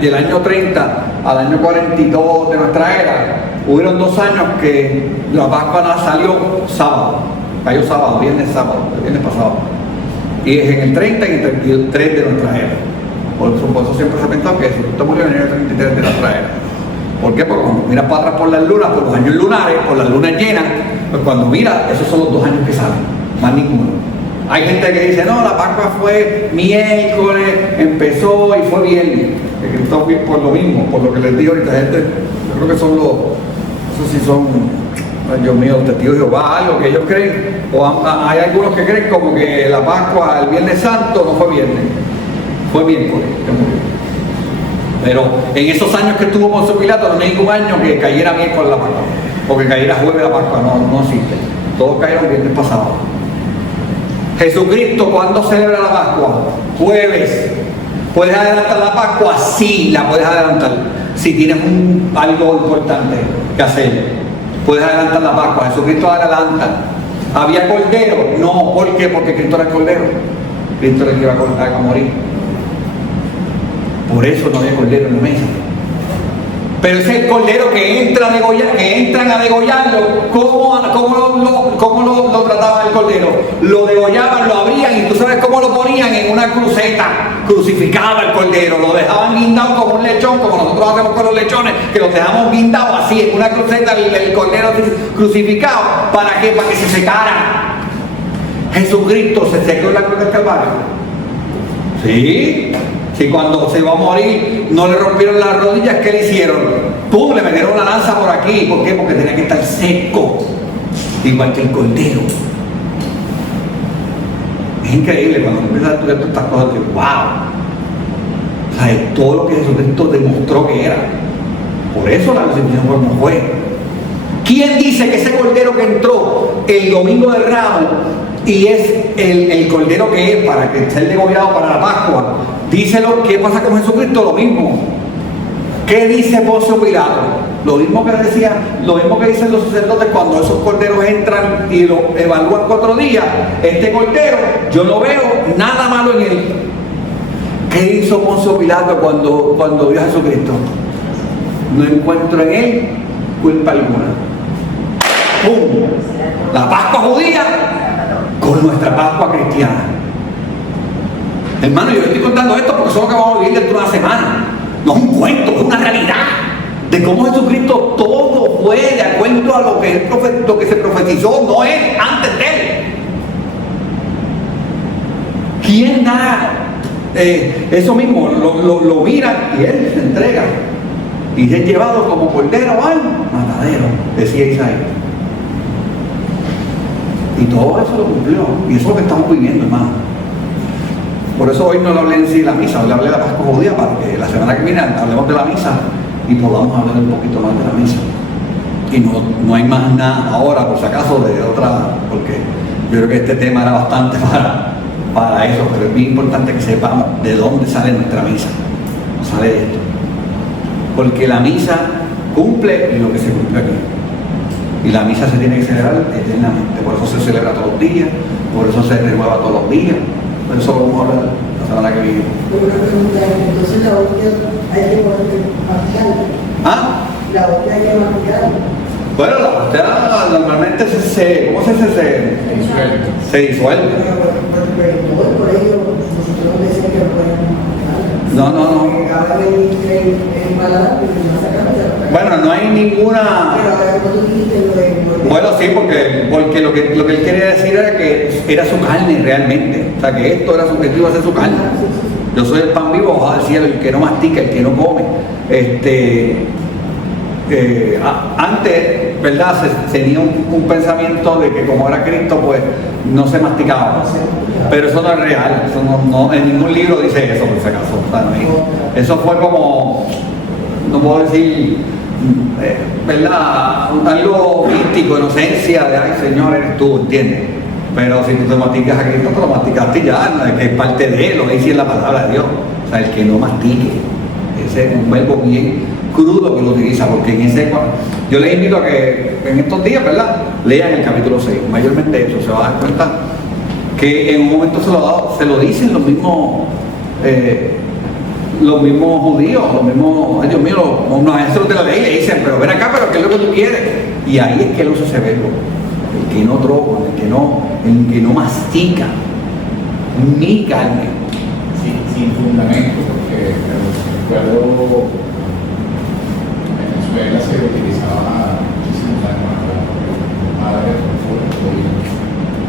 del año 30 al año 42 de nuestra era, hubieron 2 años que la Pascua salió sábado, cayó sábado, viernes pasado, y es en el 30 y en el 33 de nuestra era. Por eso siempre se ha pensado que Jesucristo murió en el 33 de nuestra era. ¿Por qué? Porque cuando miras para atrás por las lunas, por los años lunares, por las lunas llenas, pues cuando miras, esos son los 2 años que salen, más ninguno. Hay gente que dice, no, la Pascua fue miércoles, empezó y fue viernes. Que Cristo fue por lo mismo, por lo que les digo ahorita, gente, yo creo que son esos sí son, ay Dios mío, testigos de Jehová, algo que ellos creen, o hay algunos que creen como que la Pascua, el Viernes Santo, no fue viernes, fue miércoles que murió. Pero en esos años que estuvo Poncio Pilato, no hay ningún año que cayera miércoles la Pascua, o que cayera jueves la Pascua, no existe. Todos cayeron viernes pasado. Jesucristo, ¿cuándo celebra la Pascua? Jueves. ¿Puedes adelantar la Pascua? Sí, la puedes adelantar. Si tienes algo importante que hacer, puedes adelantar la Pascua. Jesucristo adelanta. ¿Había cordero? No. ¿Por qué? Porque Cristo era el cordero. Cristo le iba a morir. Por eso no había cordero en la mesa. Pero ese cordero que entran a degollarlo, ¿cómo lo trataban el cordero? Lo degollaban, lo abrían y tú sabes cómo lo ponían en una cruceta, crucificaba el cordero, lo dejaban guindado como un lechón, como nosotros hacemos con los lechones, que los dejamos guindados así, en una cruceta el cordero crucificado. ¿Para qué? Para que se secara. Jesucristo se secó en la cruz del Calvario. ¿Sí? Si cuando se iba a morir no le rompieron las rodillas, ¿qué le hicieron? ¡Pum! Le metieron una lanza por aquí. ¿Por qué? Porque tenía que estar seco, igual que el cordero. Es increíble cuando empiezas a estudiar todas estas cosas, que ¡wow! O sea, es todo lo que Jesucristo demostró que era. Por eso la crucifixión fue como fue. ¿Quién dice que ese cordero que entró el domingo de Ramos y es el cordero que es para que esté degollado para la Pascua? Díselo, ¿qué pasa con Jesucristo? Lo mismo. ¿Qué dice Poncio Pilato? Lo mismo que dicen los sacerdotes cuando esos corderos entran y lo evalúan 4 días. Este cordero, yo no veo nada malo en él. ¿Qué hizo Poncio Pilato cuando vio a Jesucristo? No encuentro en él culpa alguna. ¡Pum! La Pascua judía con nuestra Pascua cristiana. Hermano, yo estoy contando esto porque eso es lo que vamos a vivir dentro de una semana. No es un cuento, es una realidad de cómo Jesucristo todo fue de acuerdo a lo que se profetizó, no es antes de él. ¿Quién da eso mismo? Lo mira y él se entrega y es llevado como cordero al matadero, decía Isaías. Y todo eso lo cumplió, y eso es lo que estamos viviendo, hermano. Por eso hoy no le hablé en sí de la misa, hoy le hablé de la Pascua judía para que la semana que viene hablemos de la misa y podamos hablar un poquito más de la misa. Y no hay más nada ahora, por si acaso, de otra, porque yo creo que este tema era bastante para eso, pero es bien importante que sepamos de dónde sale nuestra misa. Sale de esto. Porque la misa cumple lo que se cumple aquí. Y la misa se tiene que celebrar eternamente. Por eso se celebra todos los días, por eso se renueva todos los días. Por eso vamos a hablar la semana que viene. Una pregunta, entonces la hostia hay que masticarla. ¿Ah? La hostia hay que masticarla. Bueno, la hostia normalmente ¿cómo se dice? Se disuelve. Pero en todo el colegio nosotros decimos que no podemos masticarla. No. Ahora me embalada porque no sacan la. Bueno, no hay ninguna. Pero ahora como tú dijiste lo de. Bueno, sí, porque lo que él quería decir era que era su carne realmente. O sea, que esto era subjetivo a ser su carne. Yo soy el pan vivo, bajado del cielo, el que no mastica, el que no come. antes, ¿verdad? Se tenía un pensamiento de que como era Cristo, pues no se masticaba. Pero eso no es real, eso no, en ningún libro dice eso, por si acaso. O sea, eso fue como, no puedo decir, ¿verdad? Algo místico, inocencia de, ay Señor, eres tú, ¿entiendes? Pero si tú te masticas a Cristo, te lo masticaste ya, ¿no? Que es parte de él, lo dice en la palabra de Dios. O sea, el que no mastique, ese es un verbo bien crudo que lo utiliza, porque en ese, yo les invito a que en estos días, ¿verdad? Lean el capítulo 6, mayormente eso, se va a dar cuenta que en un momento se lo dicen los mismos judíos, los mismos, ay Dios mío, los maestros de la ley le dicen, pero ven acá, pero ¿qué es lo que tú quieres? Y ahí es que él usa ese verbo, el que no droga, el que no mastica ni carne. Sin fundamento, porque recuerdo Venezuela se utilizaba muchísimos años para madres y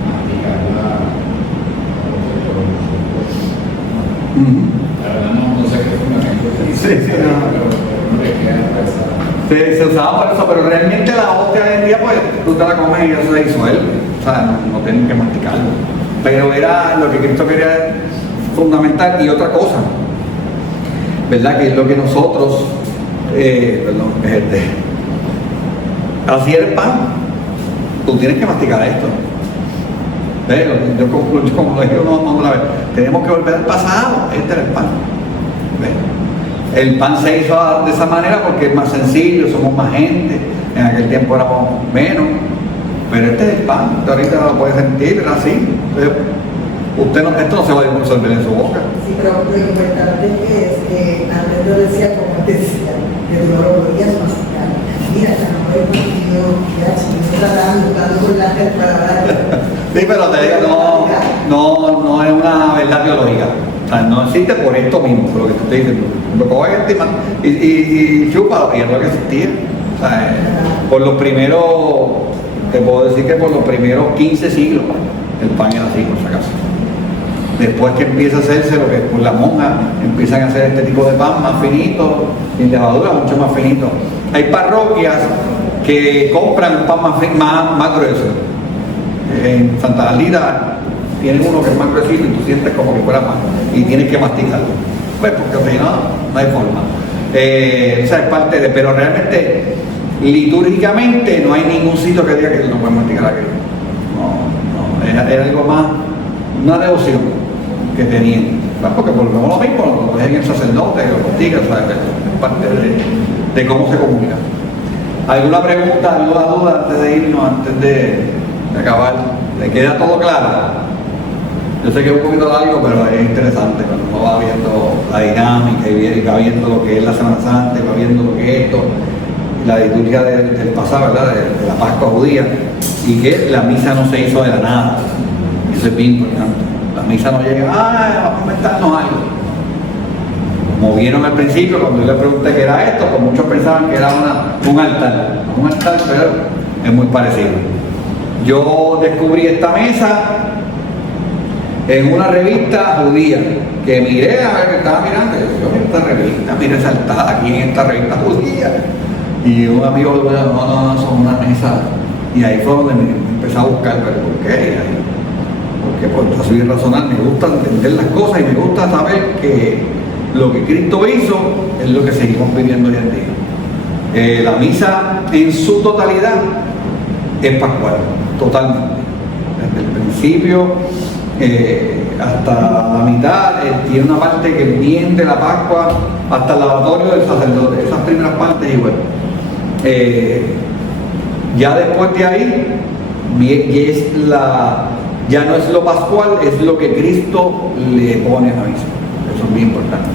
masticar la verdad no sé qué fundamento se usaba por eso, pero realmente la hostia hoy en día, pues tú te la comes y eso se disuelve, o sea, no tienen que masticarlo, pero era lo que Cristo quería fundamental. Y otra cosa, ¿verdad? Que es lo que nosotros así el pan, tú tienes que masticar esto. Pero yo como lo dije una vez, tenemos que volver al pasado. Este era el pan. ¿Ves? El pan se hizo de esa manera porque es más sencillo, somos más gente, en aquel tiempo éramos menos, pero este es el pan, usted ahorita lo puede sentir, era así. Entonces, esto no se va a disolver en su boca. Sí, pero lo importante es que antes yo decía, como te decía, que tú no lo podías masticar. Mira, ya no puedo ya si me está dando con la gente para hablar. Sí, pero te digo, no es una verdad teológica. O sea, no existe por esto mismo, por lo que te estoy diciendo. Lo coges y chúpalo, y es lo que existía. O sea, por los primeros, te puedo decir que por los primeros 15 siglos, el pan era así, por si acaso. Después que empieza a hacerse lo que por las monjas empiezan a hacer este tipo de pan más finito, sin levadura, mucho más finito. Hay parroquias que compran un pan más grueso. En Santa Alida tienen uno que es más gruesito y tú sientes como que fuera pan y tienes que masticarlo. Pues porque si no hay forma. Esa es parte de, pero realmente litúrgicamente no hay ningún sitio que diga que no puedes masticar aquello. No, era algo más, una devoción que tenían, ¿verdad? Porque por lo mismo lo dejan el sacerdote, lo mastiga, ¿sabes? Es parte de cómo se comunica. ¿Alguna pregunta, alguna duda antes de irnos, antes de acabar? ¿Le queda todo claro? Yo sé que es un poquito largo, pero es interesante cuando uno va viendo la dinámica y va viendo lo que es la Semana Santa, y va viendo lo que es esto, la liturgia del pasado, ¿verdad? De la Pascua judía, y que la misa no se hizo de la nada. Eso es bien importante. La misa no llega, vamos a inventarnos algo. Como vieron al principio, cuando yo le pregunté qué era esto, pues muchos pensaban que era un altar. Un altar, pero es muy parecido. Yo descubrí esta mesa en una revista judía, que miré a ver que estaba mirando, y yo mira esta revista, mira esa altar aquí en esta revista judía. Y un amigo me dijo, no, son una mesa. Y ahí fue donde me empecé a buscar, pero ¿por qué? Porque por yo soy racional, me gusta entender las cosas y me gusta saber que lo que Cristo hizo es lo que seguimos viviendo hoy en día. La misa en su totalidad es pascual, totalmente. Desde el principio hasta la mitad, tiene una parte que viene de la Pascua hasta el lavatorio del sacerdote, esas primeras partes igual. Ya después de ahí, ya no es lo pascual, es lo que Cristo le pone a la misa. Eso es muy importante.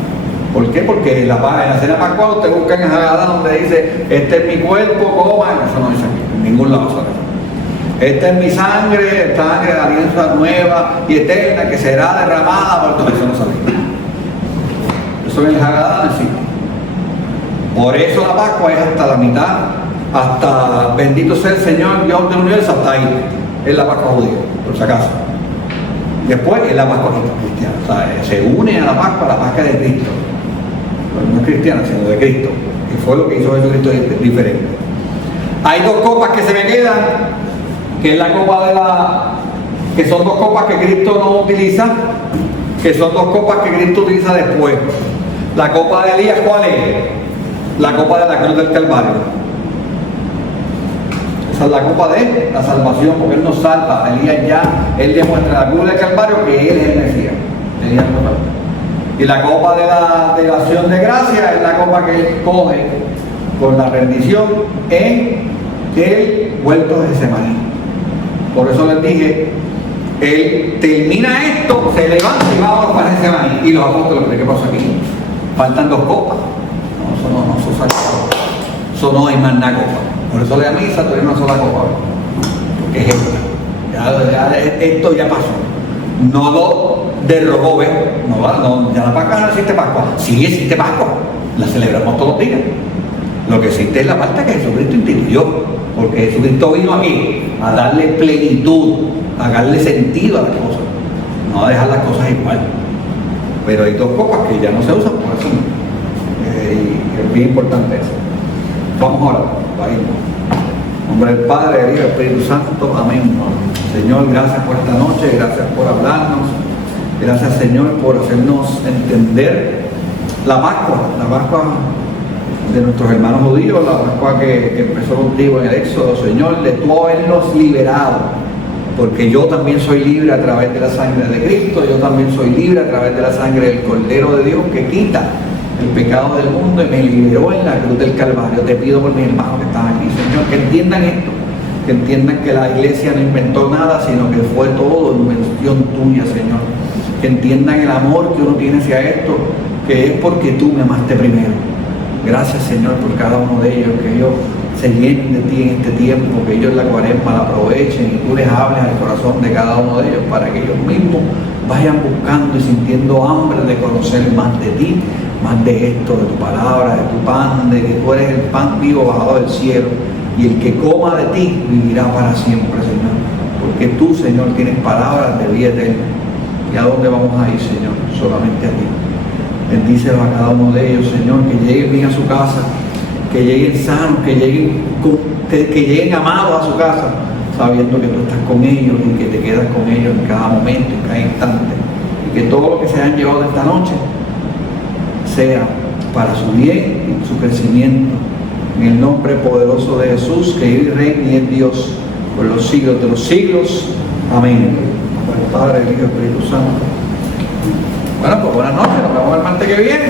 ¿Por qué? Porque en la cena pascual usted busca en Haggadah donde dice, este es mi cuerpo, coman. Eso no dice aquí, en ningún lado sale. Esta es mi sangre, sangre de la alianza nueva y eterna que será derramada por todo. Eso no sale. Eso en el Haggadah sí. Por eso la Pascua es hasta la mitad, hasta bendito sea el Señor Dios del universo, hasta ahí. Es la Pascua judía, por si acaso. Después es la Pascua cristiana. O sea, se une a la Pascua de Cristo. no es cristiana, sino de Cristo, que fue lo que hizo Jesucristo diferente. Hay dos copas que se me quedan, que es la copa que son dos copas que Cristo no utiliza, que son dos copas que Cristo utiliza después. La copa de Elías, ¿cuál es? La copa de la cruz del Calvario. Esa es la copa de la salvación, porque Él nos salva. Él demuestra la cruz del Calvario que Él es el Mesías. Elías no salva. Y la copa de la acción de gracia es la copa que Él coge con la rendición en el huerto de Getsemaní. Por eso les dije, Él termina esto, se levanta y va para Getsemaní. Y los apóstoles, ¿qué pasó aquí? Faltan dos copas. Eso no hay más nada copa. Por eso la misa tiene una sola copa. Porque es esta. Esto ya pasó. No lo derrogó, ¿ves? No, ya la Pascua no existe Pascua. Sí existe Pascua. La celebramos todos los días. Lo que existe es la parte que Jesucristo instituyó. Porque Jesucristo vino aquí a darle plenitud, a darle sentido a las cosas. No a dejar las cosas igual. Pero hay dos copas que ya no se usan, por eso y es bien importante eso. Vamos ahora, en nombre del Padre, del Hijo y del Espíritu Santo, amén. Señor, gracias por esta noche, gracias por hablarnos, gracias Señor por hacernos entender la Pascua de nuestros hermanos judíos, la Pascua que empezó contigo en el Éxodo, Señor, de tú habernos liberado. Porque yo también soy libre a través de la sangre de Cristo, yo también soy libre a través de la sangre del Cordero de Dios que quita el pecado del mundo y me liberó en la cruz del Calvario. Te pido por mis hermanos que están aquí, Señor, que entiendan esto, que entiendan que la iglesia no inventó nada, sino que fue todo invención tuya, Señor. Que entiendan el amor que uno tiene hacia esto, que es porque tú me amaste primero. Gracias, Señor, por cada uno de ellos, que ellos se llenen de ti en este tiempo, que ellos la cuaresma la aprovechen y tú les hables al corazón de cada uno de ellos para que ellos mismos vayan buscando y sintiendo hambre de conocer más de ti, más de esto, de tu palabra, de tu pan, de que tú eres el pan vivo bajado del cielo y el que coma de ti vivirá para siempre, Señor, porque tú, Señor, tienes palabras de vida eterna. ¿Y a dónde vamos a ir, Señor? Solamente a ti. Bendícelos a cada uno de ellos, Señor, que lleguen bien a su casa, que lleguen sanos, que lleguen amados a su casa, sabiendo que tú estás con ellos y que te quedas con ellos en cada momento, en cada instante. Y que todo lo que se han llevado de esta noche sea para su bien y su crecimiento. En el nombre poderoso de Jesús, que vive y reina y es Dios por los siglos de los siglos. Amén. El Padre, el Hijo y el Espíritu Santo. Bueno, pues buenas noches, nos vemos el martes que viene.